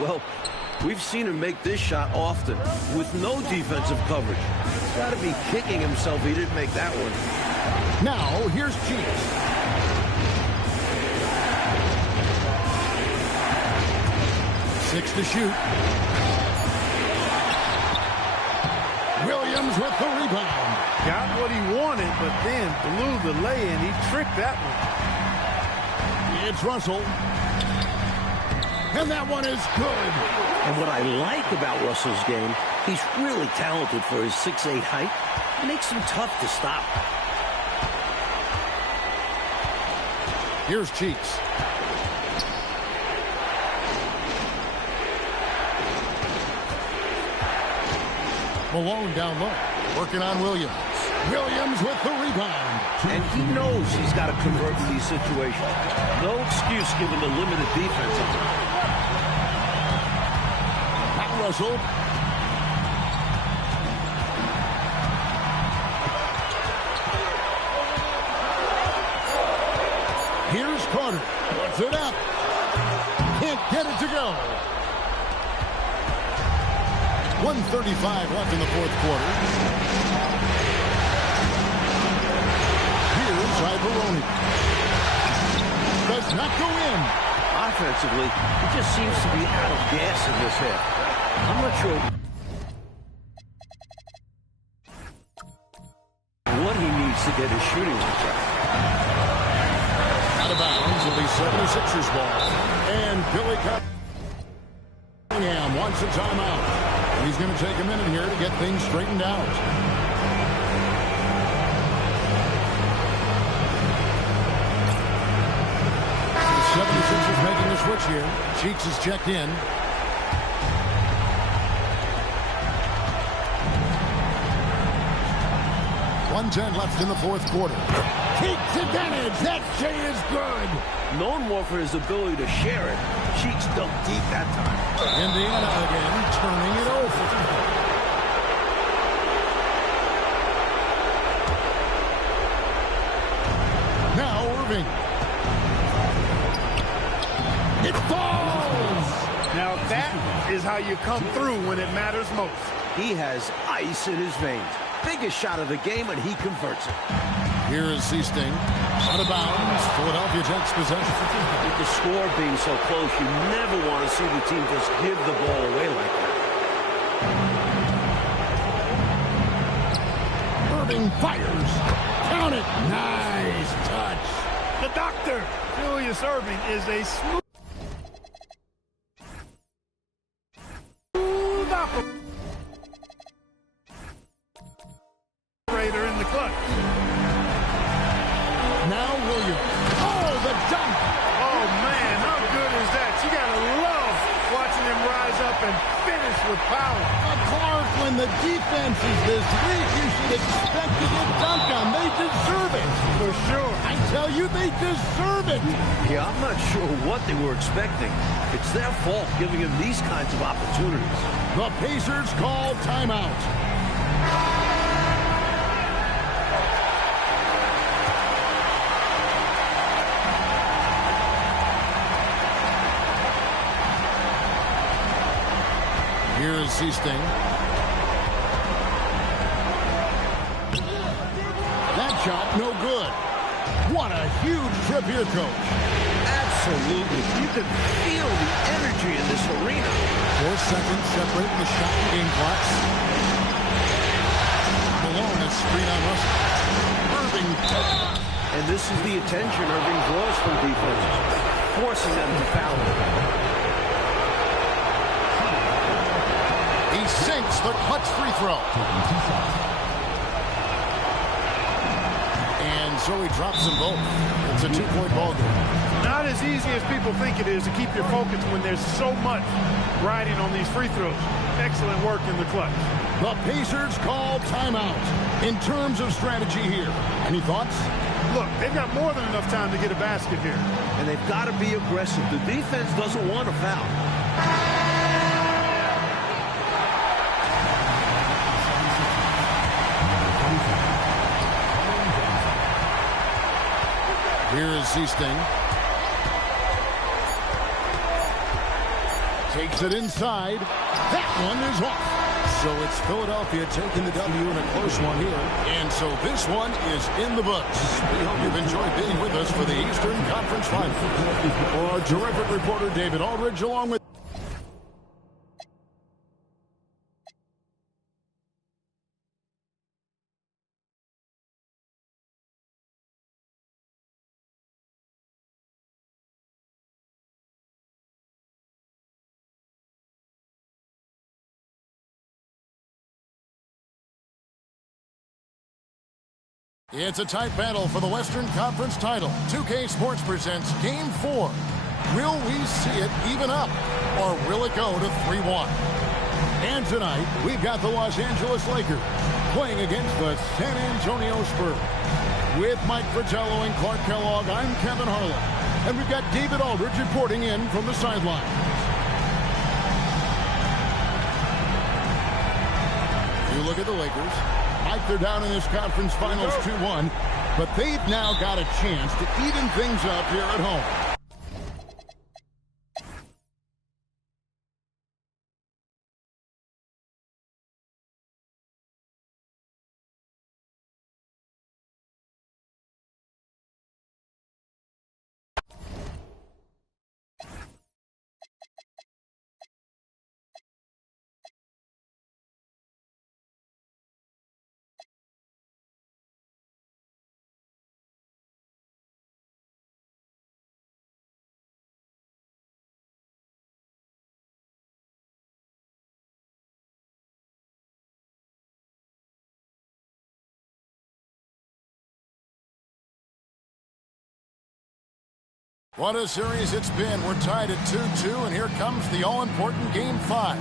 Well, we've seen him make this shot often with no defensive coverage. He's got to be kicking himself he didn't make that one. Now, here's Cheeks. Six to shoot. Williams with the rebound. Got what he wanted, but then blew the lay-in. He tricked that one. It's Russell. And that one is good. And what I like about Russell's game, he's really talented for his 6'8" height. It makes him tough to stop. Here's Cheeks. Malone down low. Working on Williams. Williams with the rebound. And he knows he's got to convert these situations. No excuse given the limited defense. Pat Russell. Here's Carter. Puts it up. Can't get it to go. 1:35 left in the fourth quarter. Here's Ibaroni. Does not go in. Offensively, he just seems to be out of gas in this half. I'm not sure what he needs to get his shooting right. Out of bounds, it'll be 76ers ball. And Billy Cunningham wants a timeout. He's going to take a minute here to get things straightened out. The 76ers making a switch here. Cheeks is checked in. .110 left in the fourth quarter. Cheeks advantage. That shea is good. Known more for his ability to share it, Cheeks dug deep that time. Indiana again, turning it over. Now Irving. It falls! Now that is how you come through when it matters most. He has ice in his veins. Biggest shot of the game, and he converts it. Here is Seasting. Out of bounds. Philadelphia takes possession. With the score being so close, you never want to see the team just give the ball away like that. Irving fires. Count it. Nice touch. The doctor, Julius Irving, is a smooth operator in the clutch. Now Williams. Oh, the dunk. Oh, man, how good is that? You got to love watching him rise up and finish with power. Clark, when the defense is this weak, you should expect to get dunked on. They deserve it. For sure. I tell you, they deserve it. Yeah, I'm not sure what they were expecting. It's their fault giving him these kinds of opportunities. The Pacers call timeout. Here is Seasting. That shot, no good. What a huge trip here, Coach. Absolutely. You can feel the energy in this arena. 4 seconds separating the shot and game clocks. Malone has screen on Russell. Irving. And this is the attention Irving draws from defenses, forcing them to foul him. He sinks the clutch free throw. And so he drops them both. It's a 2-point ball game. Not as easy as people think it is to keep your focus when there's so much riding on these free throws. Excellent work in the clutch. The Pacers call timeout. In terms of strategy here, any thoughts? Look, they've got more than enough time to get a basket here. And they've got to be aggressive. The defense doesn't want to foul. Here is Seasting. Takes it inside. That one is off. So it's Philadelphia taking the W in a close one here. And so this one is in the books. We hope you've enjoyed being with us for the Eastern Conference Finals. For our terrific reporter, David Aldridge, along with It's a tight battle for the Western Conference title. 2K Sports presents Game 4. Will we see it even up, or will it go to 3-1? And tonight, we've got the Los Angeles Lakers playing against the San Antonio Spurs. With Mike Fratello and Clark Kellogg, I'm Kevin Harlan. And we've got David Aldridge reporting in from the sideline. You look at the Lakers. Mike, they're down in this conference finals 2-1. But they've now got a chance to even things up here at home. What a series it's been. We're tied at 2-2, and here comes the all-important Game 5.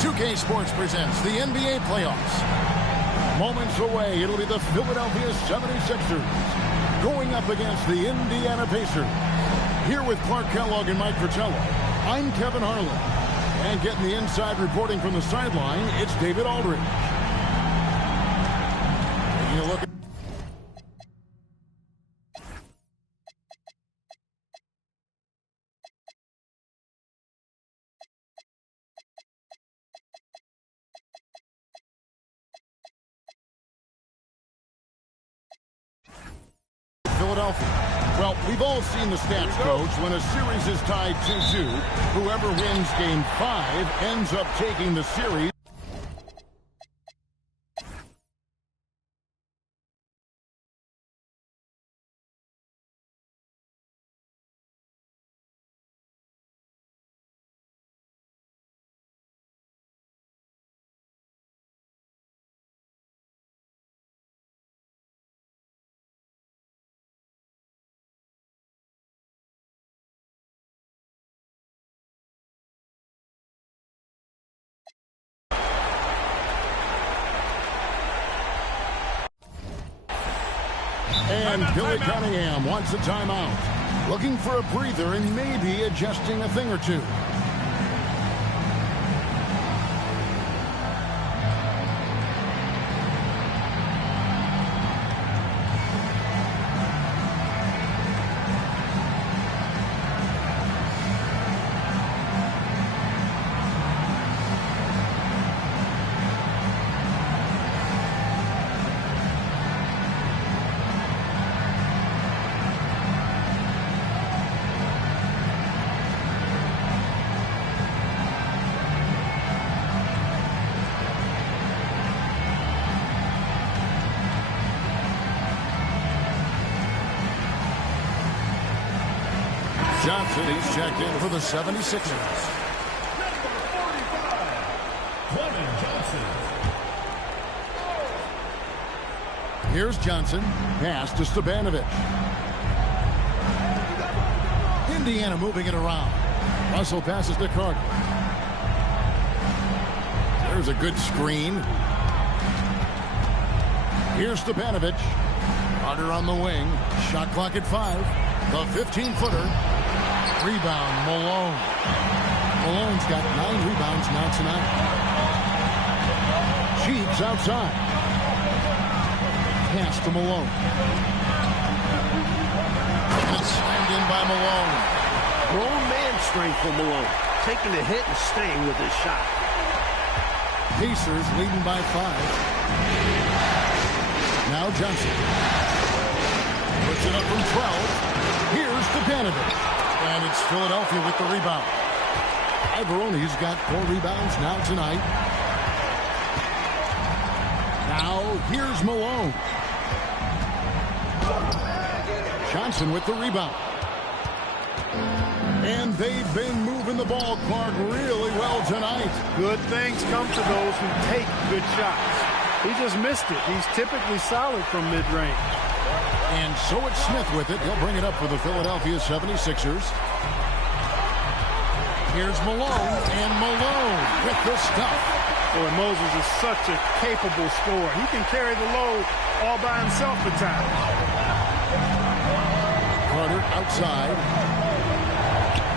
2K Sports presents the NBA playoffs. Moments away, it'll be the Philadelphia 76ers going up against the Indiana Pacers. Here with Clark Kellogg and Mike Fratello, I'm Kevin Harlan. And getting the inside reporting from the sideline, it's David Aldridge. Taking a look at Philadelphia. Well, we've all seen the stats, Coach. When a series is tied 2-2, whoever wins Game 5 ends up taking the series. And Billy Cunningham wants a timeout. Looking for a breather and maybe adjusting a thing or two. Johnson, he's checked in for the 76ers. Here's Johnson. Pass to Stepanovic. Indiana moving it around. Russell passes to Carter. There's a good screen. Here's Stepanovic. Carter on the wing. Shot clock at 5. The 15-footer. Rebound, Malone. Malone's got 9 rebounds now tonight. Cheeks outside. Pass to Malone. And slammed in by Malone. Grown man strength for Malone. Taking the hit and staying with his shot. Pacers leading by 5. Now Johnson. Puts it up from 12. Here's Stepanovic. And it's Philadelphia with the rebound. Ivoroni's got 4 rebounds now tonight. Now here's Malone. Johnson with the rebound. And they've been moving the ball, Clark, really well tonight. Good things come to those who take good shots. He just missed it. He's typically solid from mid-range. And so it's Smith with it. He'll bring it up for the Philadelphia 76ers. Here's Malone, and Malone with the stuff. Boy, Moses is such a capable scorer. He can carry the load all by himself at times. Carter outside.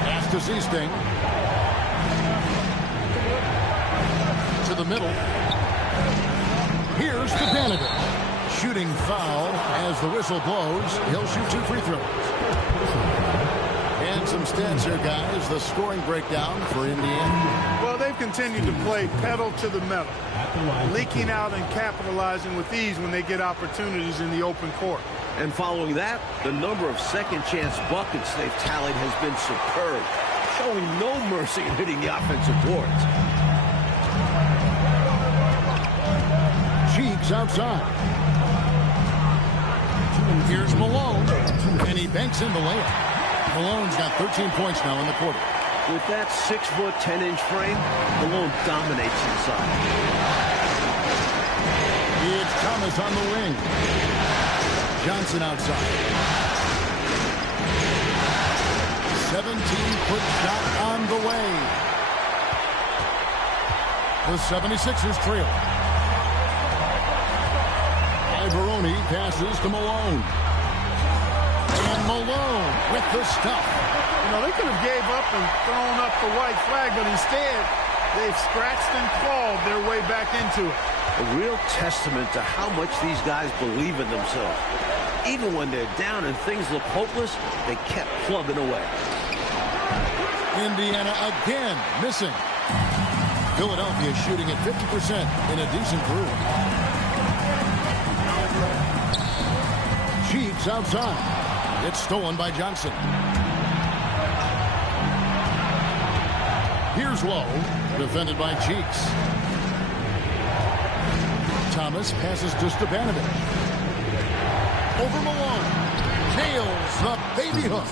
Pass to Zeesting. To the middle. Here's Stepanovic. Shooting foul as the whistle blows. He'll shoot 2 free throws. And some stats here, guys. The scoring breakdown for Indiana. Well, they've continued to play pedal to the metal, leaking out and capitalizing with ease when they get opportunities in the open court. And following that, the number of second-chance buckets they've tallied has been superb, showing no mercy in hitting the offensive boards. Cheeks outside. Here's Malone, and he banks in the layup. Malone's got 13 points now in the quarter. With that 6-foot, 10-inch frame, Malone dominates inside. It's Thomas on the wing. Johnson outside. 17-foot shot on the way. The 76ers trail. Ivoroni passes to Malone. And Malone with the stuff. You know, they could have gave up and thrown up the white flag, but instead, they've scratched and clawed their way back into it. A real testament to how much these guys believe in themselves. Even when they're down and things look hopeless, they kept plugging away. Indiana again missing. Philadelphia shooting at 50% in a decent groove. Cheeks outside. It's stolen by Johnson. Here's Lowe, defended by Cheeks. Thomas passes to Stepanovic. Over Malone. Nails the baby hook.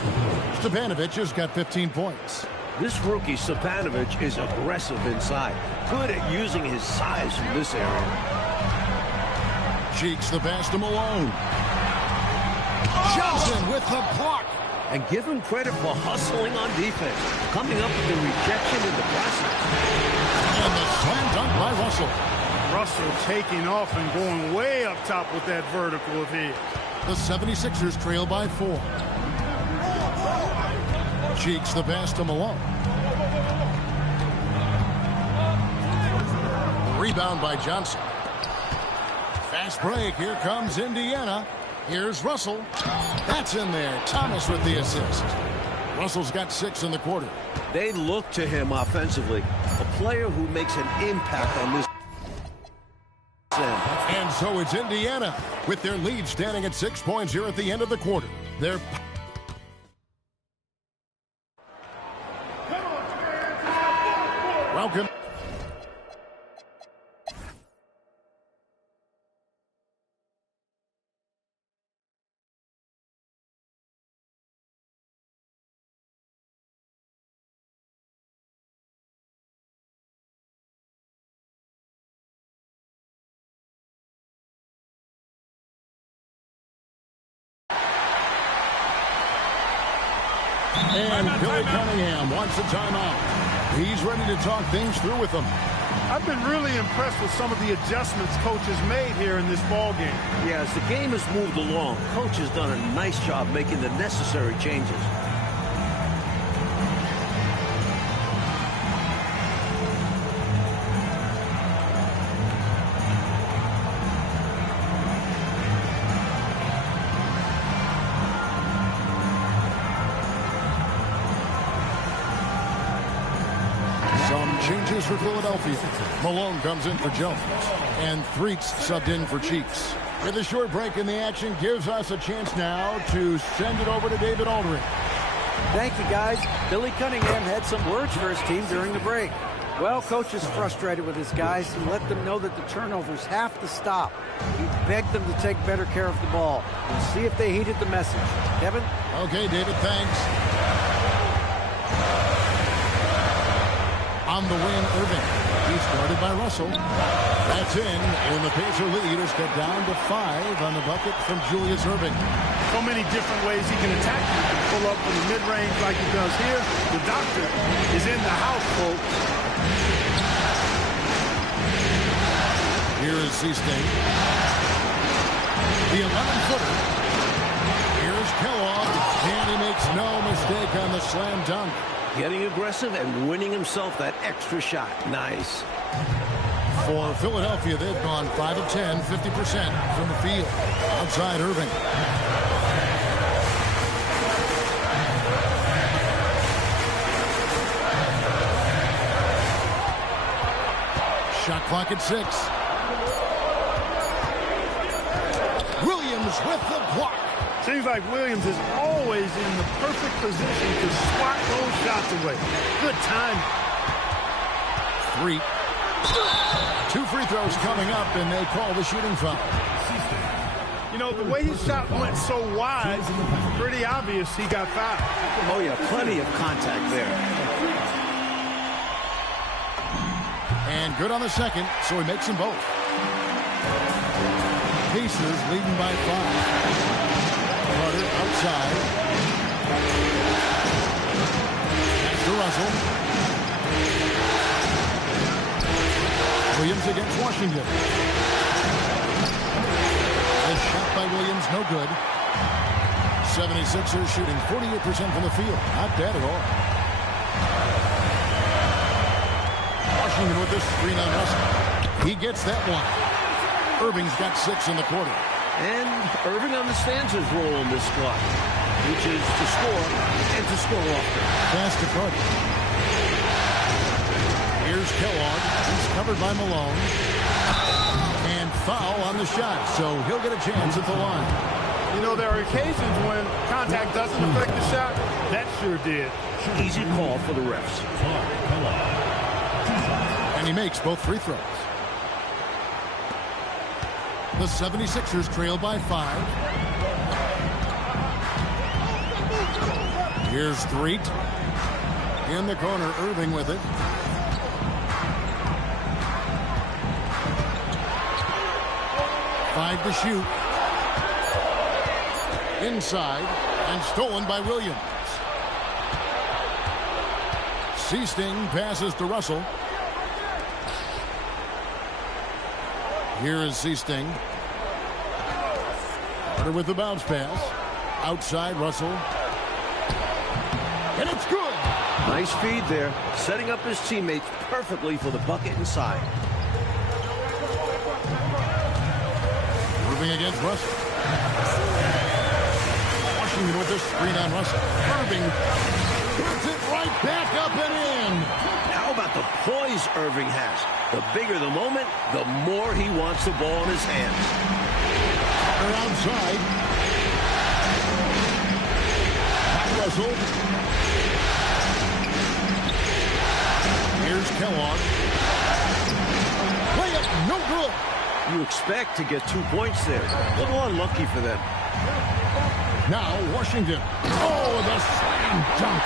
Stepanovic has got 15 points. This rookie, Stepanovic, is aggressive inside. Good at using his size from this area. Cheeks the pass to Malone. Johnson with the block. And give him credit for hustling on defense, coming up with the rejection in the process. And the slam dunk by Russell. Russell taking off and going way up top with that vertical of his. The 76ers trail by 4. Cheeks the pass to Malone. Rebound by Johnson. Fast break. Here comes Indiana. Here's Russell. That's in there. Thomas with the assist. Russell's got 6 in the quarter. They look to him offensively. A player who makes an impact on this end. And so it's Indiana with their lead standing at 6 points here at the end of the quarter. They're welcome. And Billy Cunningham wants a timeout. He's ready to talk things through with them. I've been really impressed with some of the adjustments Coach has made here in this ball game. Yeah, as the game has moved along, Coach has done a nice job making the necessary changes. Changes for Philadelphia. Malone comes in for Jones. And Threets subbed in for Cheeks. With a short break in the action gives us a chance now to send it over to David Aldridge. Thank you, guys. Billy Cunningham had some words for his team during the break. Well, Coach is frustrated with his guys. He let them know that the turnovers have to stop. He begged them to take better care of the ball. We'll see if they heeded the message. Kevin? Okay, David, thanks. On the wing, Irving. He started by Russell. That's in, and the Pacer lead is cut down to 5 on the bucket from Julius Irving. so many different ways he can attack you. He can pull up from the mid-range like he does here. The doctor is in the house, folks. Here is C-State. The 11-footer. Here's Kellogg, and he makes no mistake on the slam dunk. Getting aggressive and winning himself that extra shot. Nice. For Philadelphia, they've gone 5 of 10, 50% from the field. Outside Irving. Shot clock at 6. Williams with the block. Seems like Williams is always in the perfect position to swat those shots away. Good time. 3. 2 free throws coming up, and they call the shooting foul. You know, the way his shot went so wide, pretty obvious he got fouled. Oh, yeah, plenty of contact there. And good on the second, so he makes them both. Pacers leading by 5. Carter outside. Back to Russell. Williams against Washington. A shot by Williams, no good. 76ers shooting 48% from the field. Not bad at all. Washington with this screen on Russell. He gets that one. Irving's got 6 in the quarter. And Irving understands his role in this squad, which is to score and to score often. Pass to Carter. Here's Kellogg. He's covered by Malone. And foul on the shot, so he'll get a chance at the line. You know, there are occasions when contact doesn't affect the shot. That sure did. Easy call for the refs. And he makes both free throws. The 76ers trail by 5. Here's Threet. In the corner, Irving with it. Five to shoot. Inside, and stolen by Williams. Seasting passes to Russell. Here is Seasting. Carter with the bounce pass. Outside Russell. And it's good. Nice feed there. Setting up his teammates perfectly for the bucket inside. Irving against Russell. Washington with this screen on Russell. Irving puts it right back up and in. How about the poise Irving has? The bigger the moment, the more he wants the ball in his hands. They're outside. Russell. Here's Kellogg. Layup, no good. You expect to get 2 points there. A little unlucky for them. Now Washington. Oh, the slam dunk.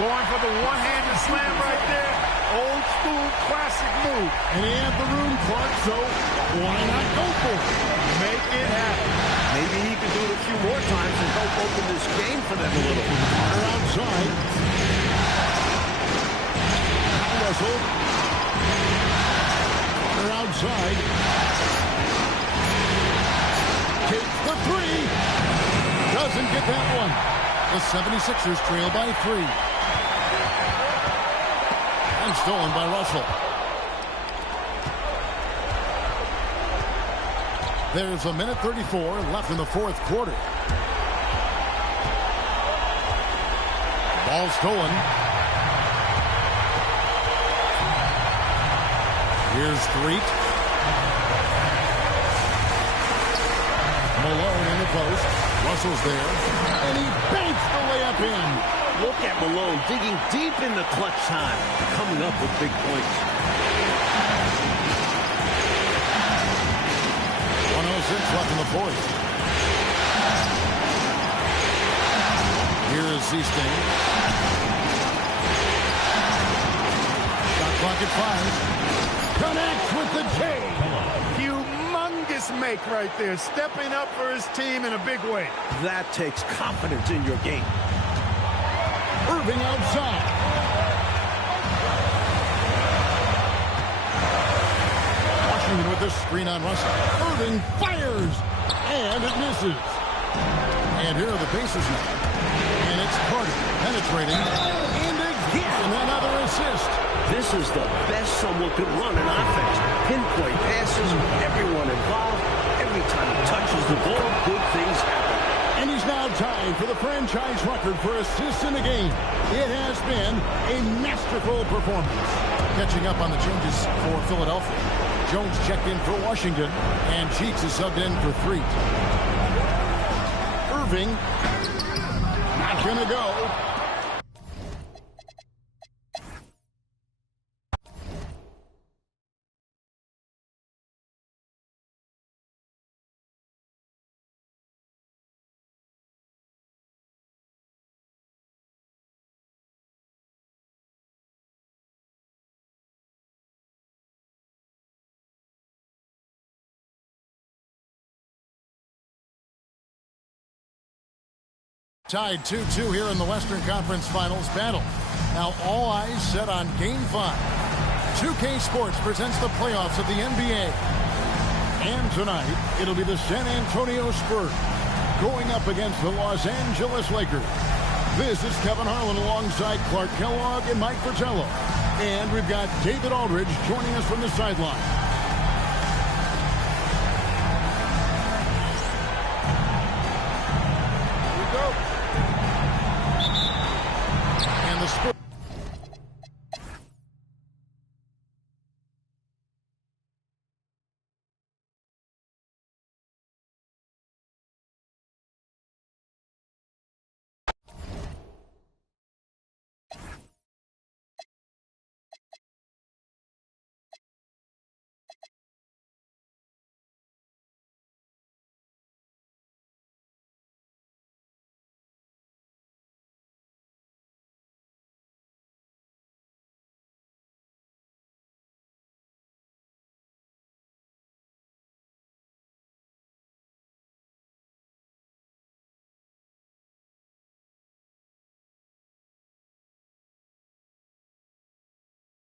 Going for the one-handed slam right there. Old school classic move. And he had the room, Clark, so why not go for it? Make it happen. Maybe he could do it a few more times and help open this game for them a little. They're outside. Russell. They're outside. Takes the 3. Doesn't get that one. The 76ers trail by 3. And stolen by Russell. There's a minute 34 left in the fourth quarter. Ball stolen. Here's Threet. Malone in the post. Russell's there. And he banks the layup in. Look at Malone digging deep in the clutch time, coming up with big points. 1:06 left in the fourth. Here is Seasting. Shot clock at 5. Connects with the J. Humongous biggest make right there, stepping up for his team in a big way. That takes confidence in your game. Irving outside. Washington with the screen on Russell. Irving fires, and it misses. And here are the bases now. And it's Carter penetrating, and again another assist. This is the best someone could run in offense. Pinpoint passes, everyone involved. Every time he touches the ball, good things happen. And he's now tied for the franchise record for assists in the game. It has been a masterful performance. Catching up on the changes for Philadelphia. Jones checked in for Washington, and Cheeks is subbed in for 3. Irving, not going to go. Tied 2-2 here in the Western Conference Finals battle. Now all eyes set on Game 5. 2K Sports presents the playoffs of the NBA. And tonight, it'll be the San Antonio Spurs going up against the Los Angeles Lakers. This is Kevin Harlan alongside Clark Kellogg and Mike Fratello. And we've got David Aldridge joining us from the sideline.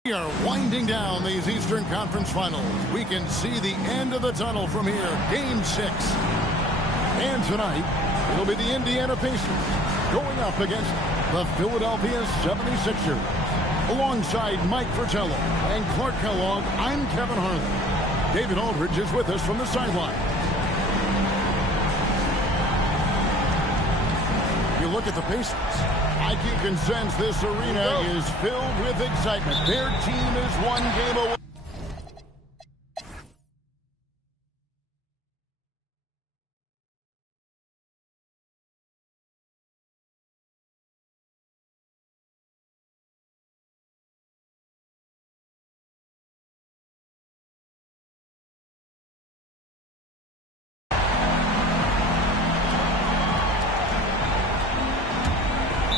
We are winding down these Eastern Conference Finals. We can see the end of the tunnel from here. Game 6. And tonight, it'll be the Indiana Pacers going up against the Philadelphia 76ers. Alongside Mike Fratello and Clark Kellogg, I'm Kevin Harlan. David Aldridge is with us from the sideline. You look at the Pacers. Like you can sense, this arena is filled with excitement. Their team is one game away.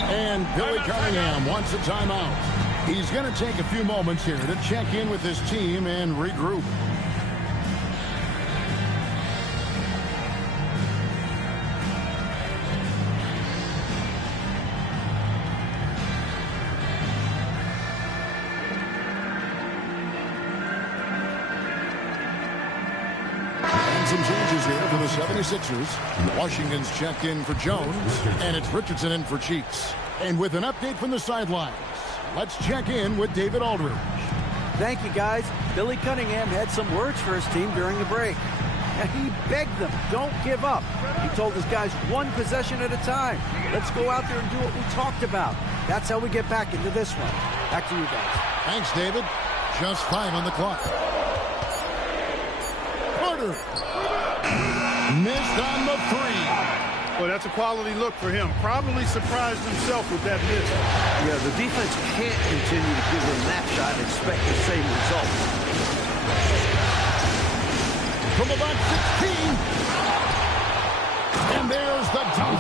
And Billy Cunningham wants a timeout. He's going to take a few moments here to check in with his team and regroup. Some changes here for the 76ers. Washington's checked in for Jones, and it's Richardson in for Cheeks. And with an update from the sidelines, let's check in with David Aldridge. Thank you, guys. Billy Cunningham had some words for his team during the break. And he begged them, don't give up. He told his guys one possession at a time. Let's go out there and do what we talked about. That's how we get back into this one. Back to you guys. Thanks, David. Just 5 on the clock. Carter. Missed on the 3. Well, that's a quality look for him. Probably surprised himself with that miss. Yeah, the defense can't continue to give him that shot and expect the same result. From about 16. And there's the dunk.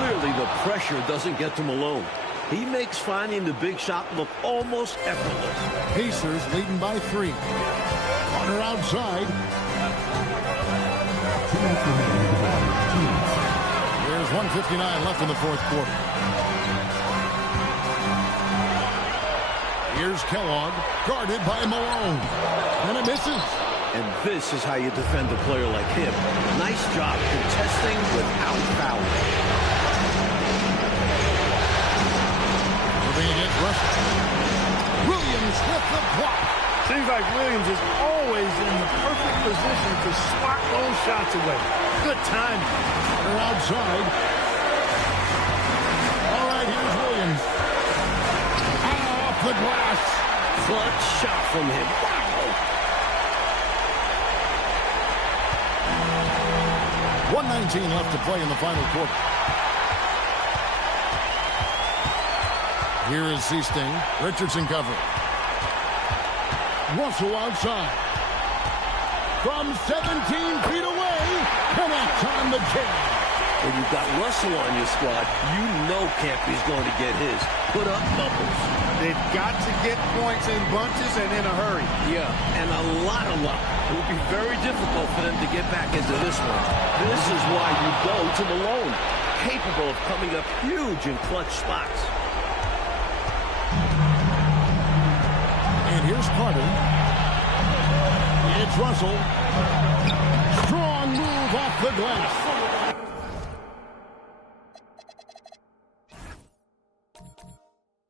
Clearly, the pressure doesn't get to Malone. He makes finding the big shot look almost effortless. Pacers leading by 3. Carter outside. There's 1:59 left in the fourth quarter. Here's Kellogg, guarded by Malone. And it misses. And this is how you defend a player like him. Nice job contesting without fouling. Moving against Russell. Williams with the block. Seems like Williams is always in the perfect position to swat those shots away. Good timing. They're outside. All right, here's Williams. Off the glass. Clutch shot from him. Wow. 1:19 left to play in the final quarter. Here is Seasting. Richardson covering. Russell outside. From 17 feet away. Connects on the jam. When you've got Russell on your squad, you know Campy's going to get his. Put up numbers. They've got to get points in bunches and in a hurry. Yeah, and a lot of luck. It will be very difficult for them to get back into this one. This is why you go to Malone. Capable of coming up huge in clutch spots. And here's Carter. It's Russell. Strong move off the glass.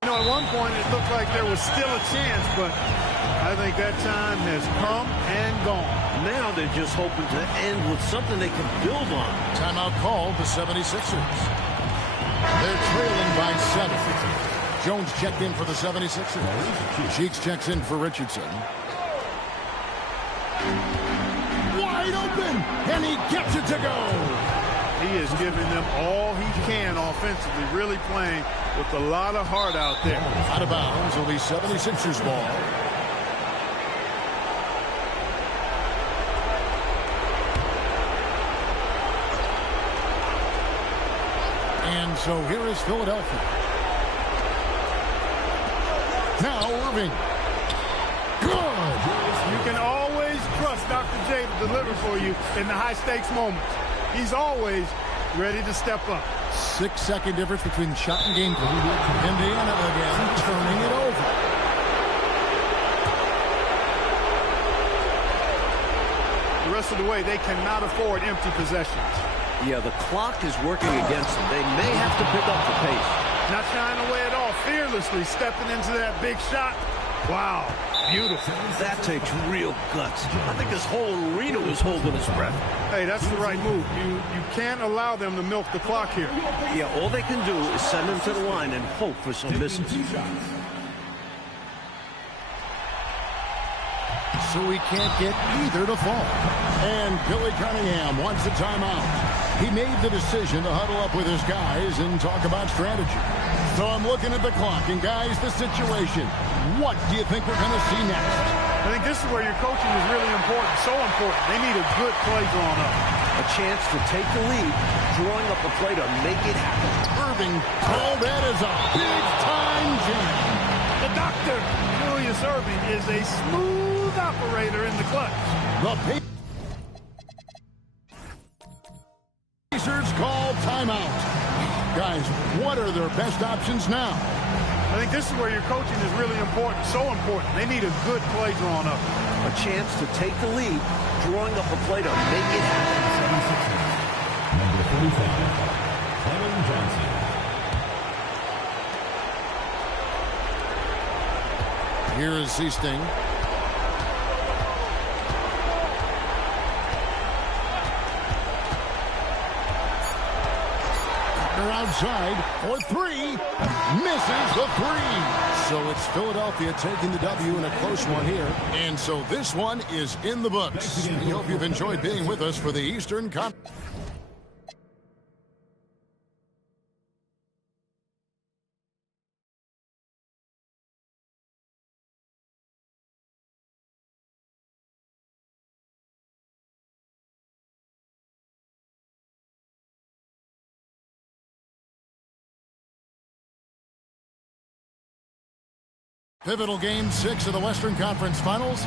You know, at one point it looked like there was still a chance, but I think that time has come and gone. Now they're just hoping to end with something they can build on. Timeout called the 76ers. They're trailing by 7. Jones checked in for the 76ers. Cheeks checks in for Richardson. Wide open, and he gets it to go. He is giving them all he can offensively, really playing with a lot of heart out there. Out of bounds will be 76ers ball. And so here is Philadelphia. Now Irving. Good. You can always trust Dr. J to deliver for you in the high-stakes moments. He's always ready to step up. 6-second difference between shot and game. Indiana again turning it over. The rest of the way, they cannot afford empty possessions. Yeah, the clock is working against them. They may have to pick up the pace. Not shying away at all, fearlessly stepping into that big shot. Wow, beautiful. That takes real guts. I think this whole arena was holding its breath. Hey, that's the right move. You can't allow them to milk the clock here. Yeah, all they can do is send them to the line and hope for some misses. So he can't get either to fall. And Billy Cunningham wants a timeout. He made the decision to huddle up with his guys and talk about strategy. So I'm looking at the clock, and guys, the situation. What do you think we're going to see next? I think this is where your coaching is really important, so important. They need a good play drawn up. A chance to take the lead, drawing up a play to make it happen. Irving called that as a big-time jam. The doctor, Julius Irving, is a smooth operator in the clutch. The Pacers call timeout. Guys, what are their best options now? I think this is where your coaching is really important, so important. They need a good play drawn up. A chance to take the lead, drawing up a play to make it happen. Number 45, Kevin Johnson. Here is Seasting. They're outside for 3. Misses the 3. So it's Philadelphia taking the W in a close one here. And so this one is in the books. We hope you've enjoyed being with us for the Eastern Conference. Pivotal Game 6 of the Western Conference Finals.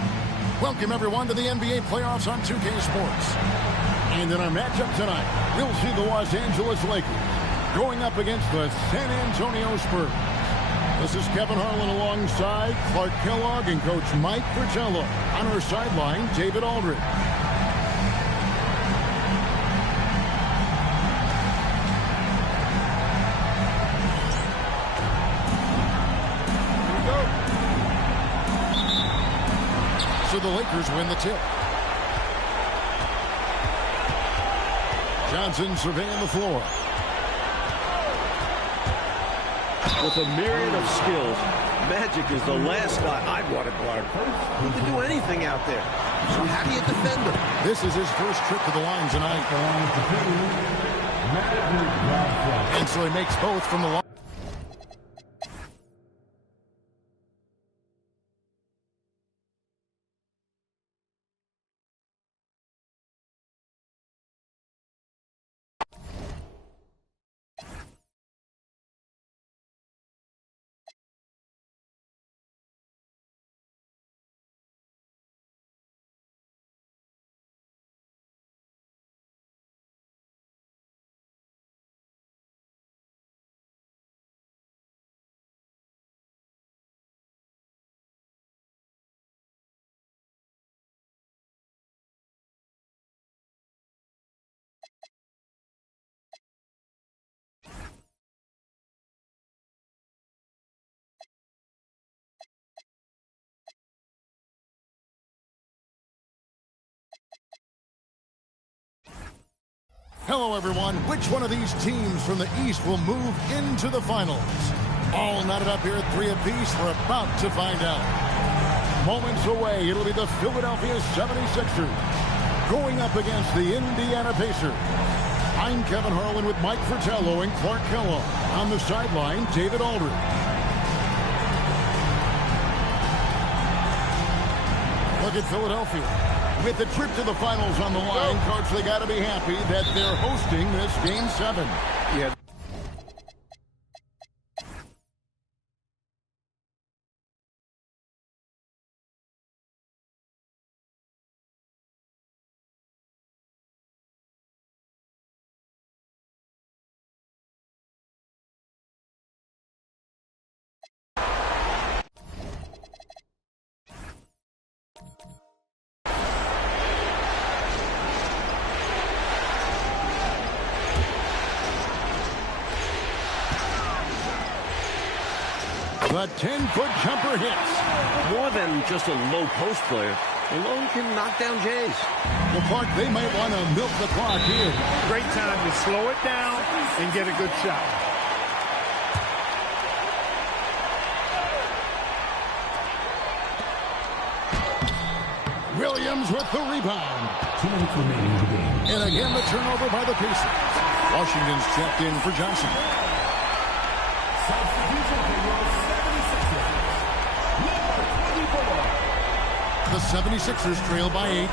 Welcome, everyone, to the NBA playoffs on 2K Sports. And in our matchup tonight, we'll see the Los Angeles Lakers going up against the San Antonio Spurs. This is Kevin Harlan alongside Clark Kellogg and Coach Mike Fratello. On our sideline, David Aldridge. So the Lakers win the tip. Johnson surveying the floor. With a myriad of skills, Magic is the last guy I'd want to guard. He can do anything out there. So how do you defend him? This is his first trip to the line tonight. And so he makes both from the line. Hello, everyone. Which one of these teams from the East will move into the finals? All knotted up here at 3 apiece. We're about to find out. Moments away, it'll be the Philadelphia 76ers going up against the Indiana Pacers. I'm Kevin Harlan with Mike Fratello and Clark Kellogg. On the sideline, David Aldridge. Look at Philadelphia. With the trip to the finals on the line, Coach, they got to be happy that they're hosting this Game 7. Yeah. The 10-foot jumper hits. More than just a low post player, Malone can knock down Jays. Well, Clark, they might want to milk the clock here. Great time to slow it down and get a good shot. Williams with the rebound. 2 minutes remaining in the game. And again, the turnover by the Pacers. Washington's checked in for Johnson. The 76ers trail by 8.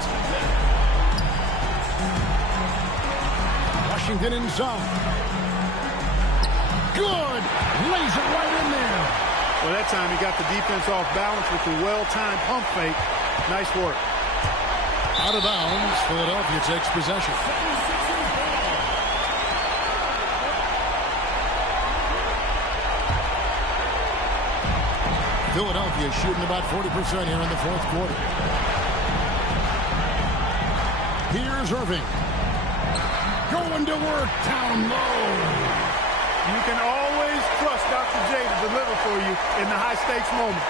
Washington inside. Good! Lays it right in there. Well, that time he got the defense off balance with the well-timed pump fake. Nice work. Out of bounds, Philadelphia takes possession. Philadelphia shooting about 40% here in the fourth quarter. Here's Irving. Going to work down low. You can always trust Dr. J to deliver for you in the high-stakes moments.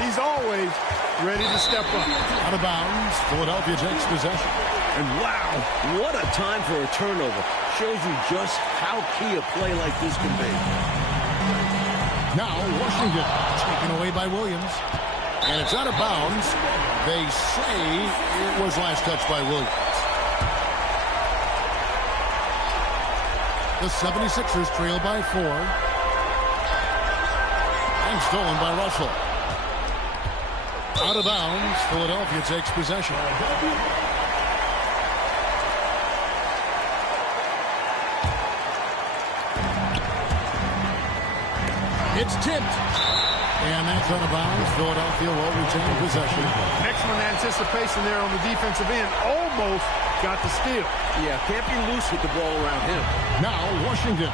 He's always ready to step up. Out of bounds, Philadelphia takes possession. And wow, what a time for a turnover. Shows you just how key a play like this can be. Now Washington taken away by Williams. And it's out of bounds. They say it was last touched by Williams. The 76ers trail by 4. And stolen by Russell. Out of bounds, Philadelphia takes possession. It's tipped. And that's out of bounds. Philadelphia will retain possession. Excellent anticipation there on the defensive end. Almost got the steal. Yeah, can't be loose with the ball around him. Now Washington.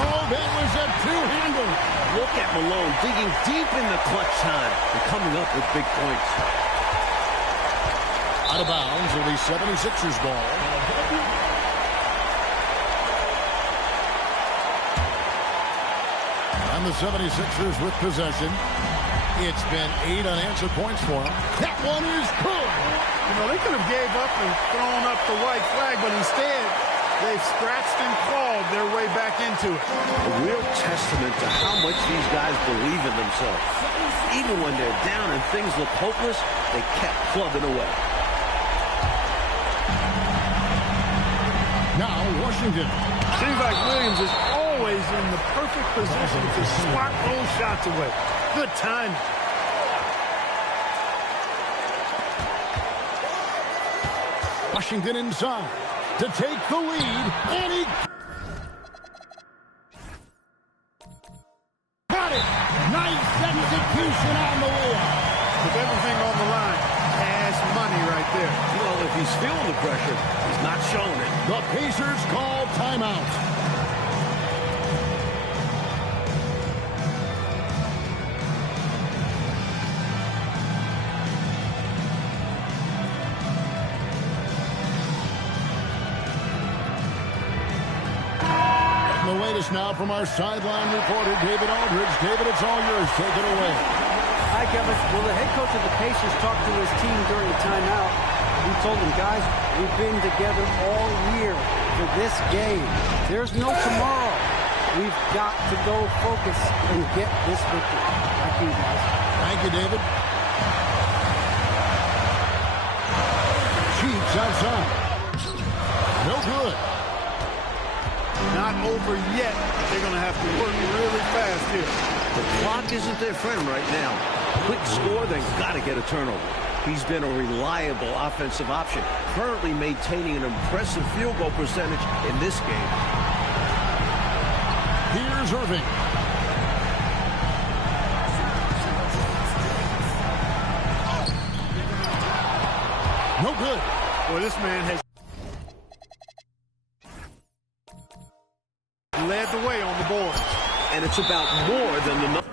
Oh, that was a two-hander. Look at Malone digging deep in the clutch time and coming up with big points. Out of bounds, it'll be 76ers ball. And the 76ers with possession. It's been 8 unanswered points for them. That one is good. You know, they could have gave up and thrown up the white flag, but instead, they've scratched and clawed their way back into it. A real testament to how much these guys believe in themselves. Even when they're down and things look hopeless, they kept plugging away. Now Washington. Seems like Williams is always in the perfect position to swat those shots away. Good timing. Washington inside to take the lead, and he got it. Nice execution on the layup. With everything on the line, cash money right there. Well, if he's feeling the pressure, he's not showing it. The Pacers call timeout. The latest now from our sideline reporter, David Aldridge. David, it's all yours. Take it away. Hi, Kevin. Well, the head coach of the Pacers talked to his team during the timeout. He told them, guys, we've been together all year for this game. There's no tomorrow. We've got to go focus and get this victory. Back to you, guys. Thank you, David. Cheeks outside. No good. Not over yet. They're going to have to work really fast here. The clock isn't their friend right now. Quick score, then got to get a turnover. He's been a reliable offensive option, currently maintaining an impressive field goal percentage in this game. Here's Irving. No good. Well, this man has led the way on the boards. And it's about more than the numbers.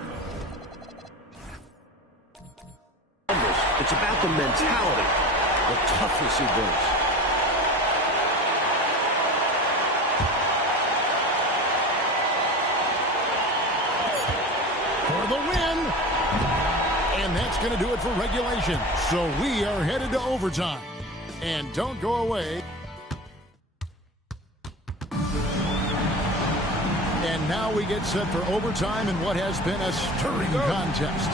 It's about the mentality, the toughness he brings. For the win. And that's going to do it for regulation. So we are headed to overtime. And don't go away. And now we get set for overtime in what has been a stirring contest.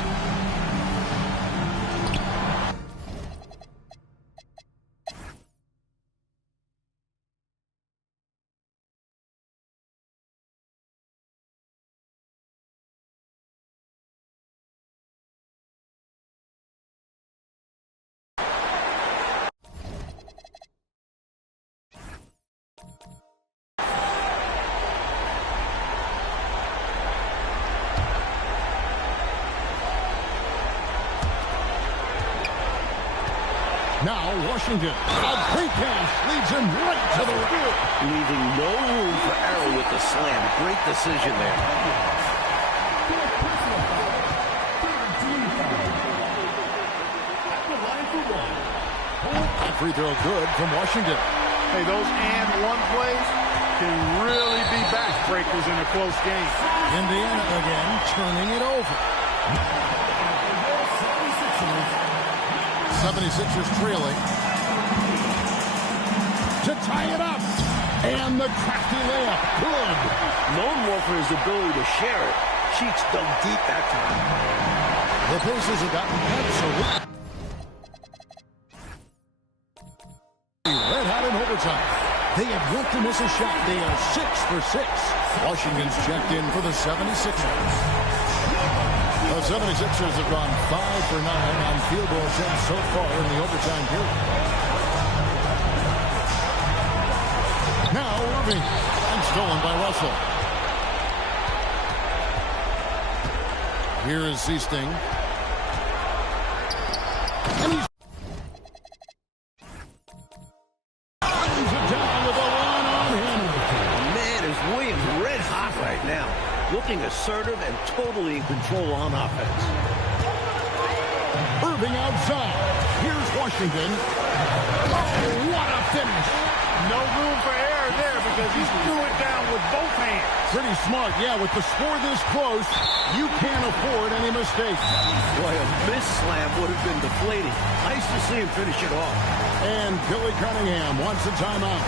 Now Washington, a great pass leads him right to the rim. Leaving no room for error with the slam. Great decision there. That free throw good from Washington. Hey, those and one plays can really be backbreakers in a close game. Indiana again turning it over. 76ers trailing. To tie it up. And the crafty layup. Good. Known more for his ability to share it. Cheeks dug deep that time. The Pacers have gotten absolutely red hot in overtime. They have yet to miss a shot. They are 6 for 6. Washington's checked in for the 76ers. The 76ers have gone 5 for 9 on field goal attempts so far in the overtime period. Now Irving, and stolen by Russell. Here is Seasting. And he's it down with a run on him. Man, is Williams red hot right now. Looking assertive and totally in control on offense. Irving outside. Here's Washington. Oh, what a finish. No room for error there because he threw it down with both hands. Pretty smart. Yeah, with the score this close, you can't afford any mistakes. Boy, a miss slam would have been deflating. Nice to see him finish it off. And Billy Cunningham wants a timeout.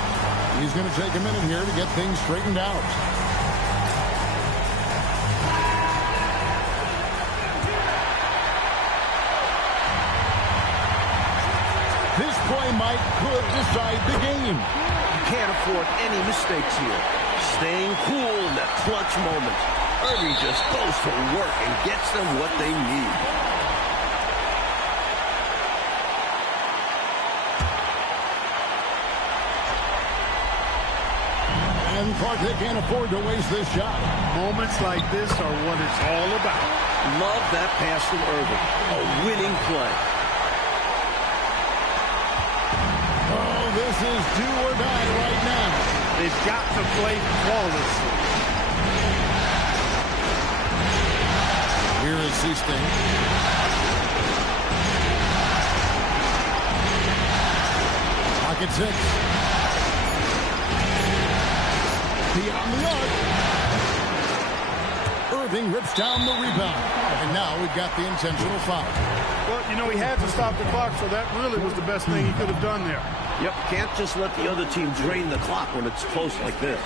He's going to take a minute here to get things straightened out. This play could decide the game. You can't afford any mistakes here. Staying cool in that clutch moment. Irving just goes to work and gets them what they need. And Clark, they can't afford to waste this shot. Moments like this are what it's all about. Love that pass from Irving. A winning play. Oh, this is do or die right now. They've got to play flawlessly. Here is Seasting. Pocket 6. Beyond the arc. Irving rips down the rebound. And now we've got the intentional foul. Well, you know, he had to stop the clock, so that really was the best thing he could have done there. Yep, can't just let the other team drain the clock when it's close like this.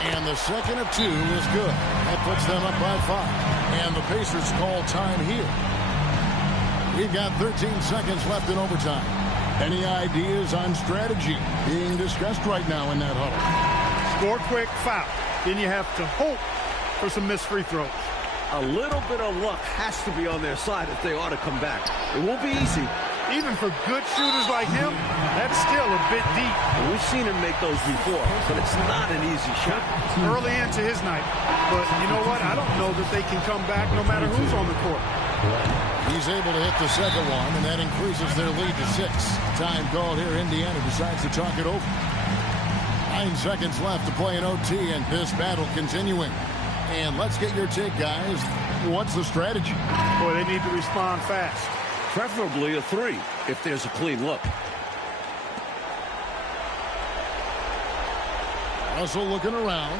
And the second of 2 is good. That puts them up by 5. And the Pacers call time here. We've got 13 seconds left in overtime. Any ideas on strategy being discussed right now in that huddle? Score quick, foul. Then you have to hope for some missed free throws. A little bit of luck has to be on their side if they ought to come back. It won't be easy. Even for good shooters like him, that's still a bit deep. We've seen him make those before, but it's not an easy shot. Early into his night. But you know what? I don't know that they can come back no matter who's on the court. He's able to hit the second one, and that increases their lead to 6. Time called here. Indiana decides to talk it over. 9 seconds left to play in OT, and this battle continuing. And let's get your take, guys. What's the strategy? Boy, they need to respond fast. Preferably a 3, if there's a clean look. Russell looking around.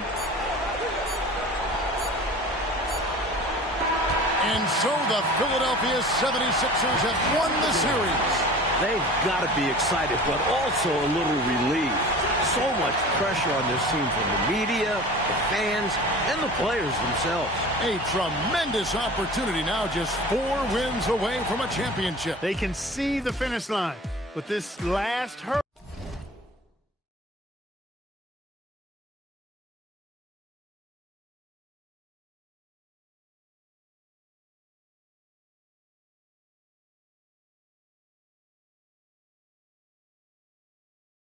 And so the Philadelphia 76ers have won the series. They've got to be excited, but also a little relieved. So much pressure on this team from the media, the fans, and the players themselves. A tremendous opportunity now, just 4 wins away from a championship. They can see the finish line, but this last hurdle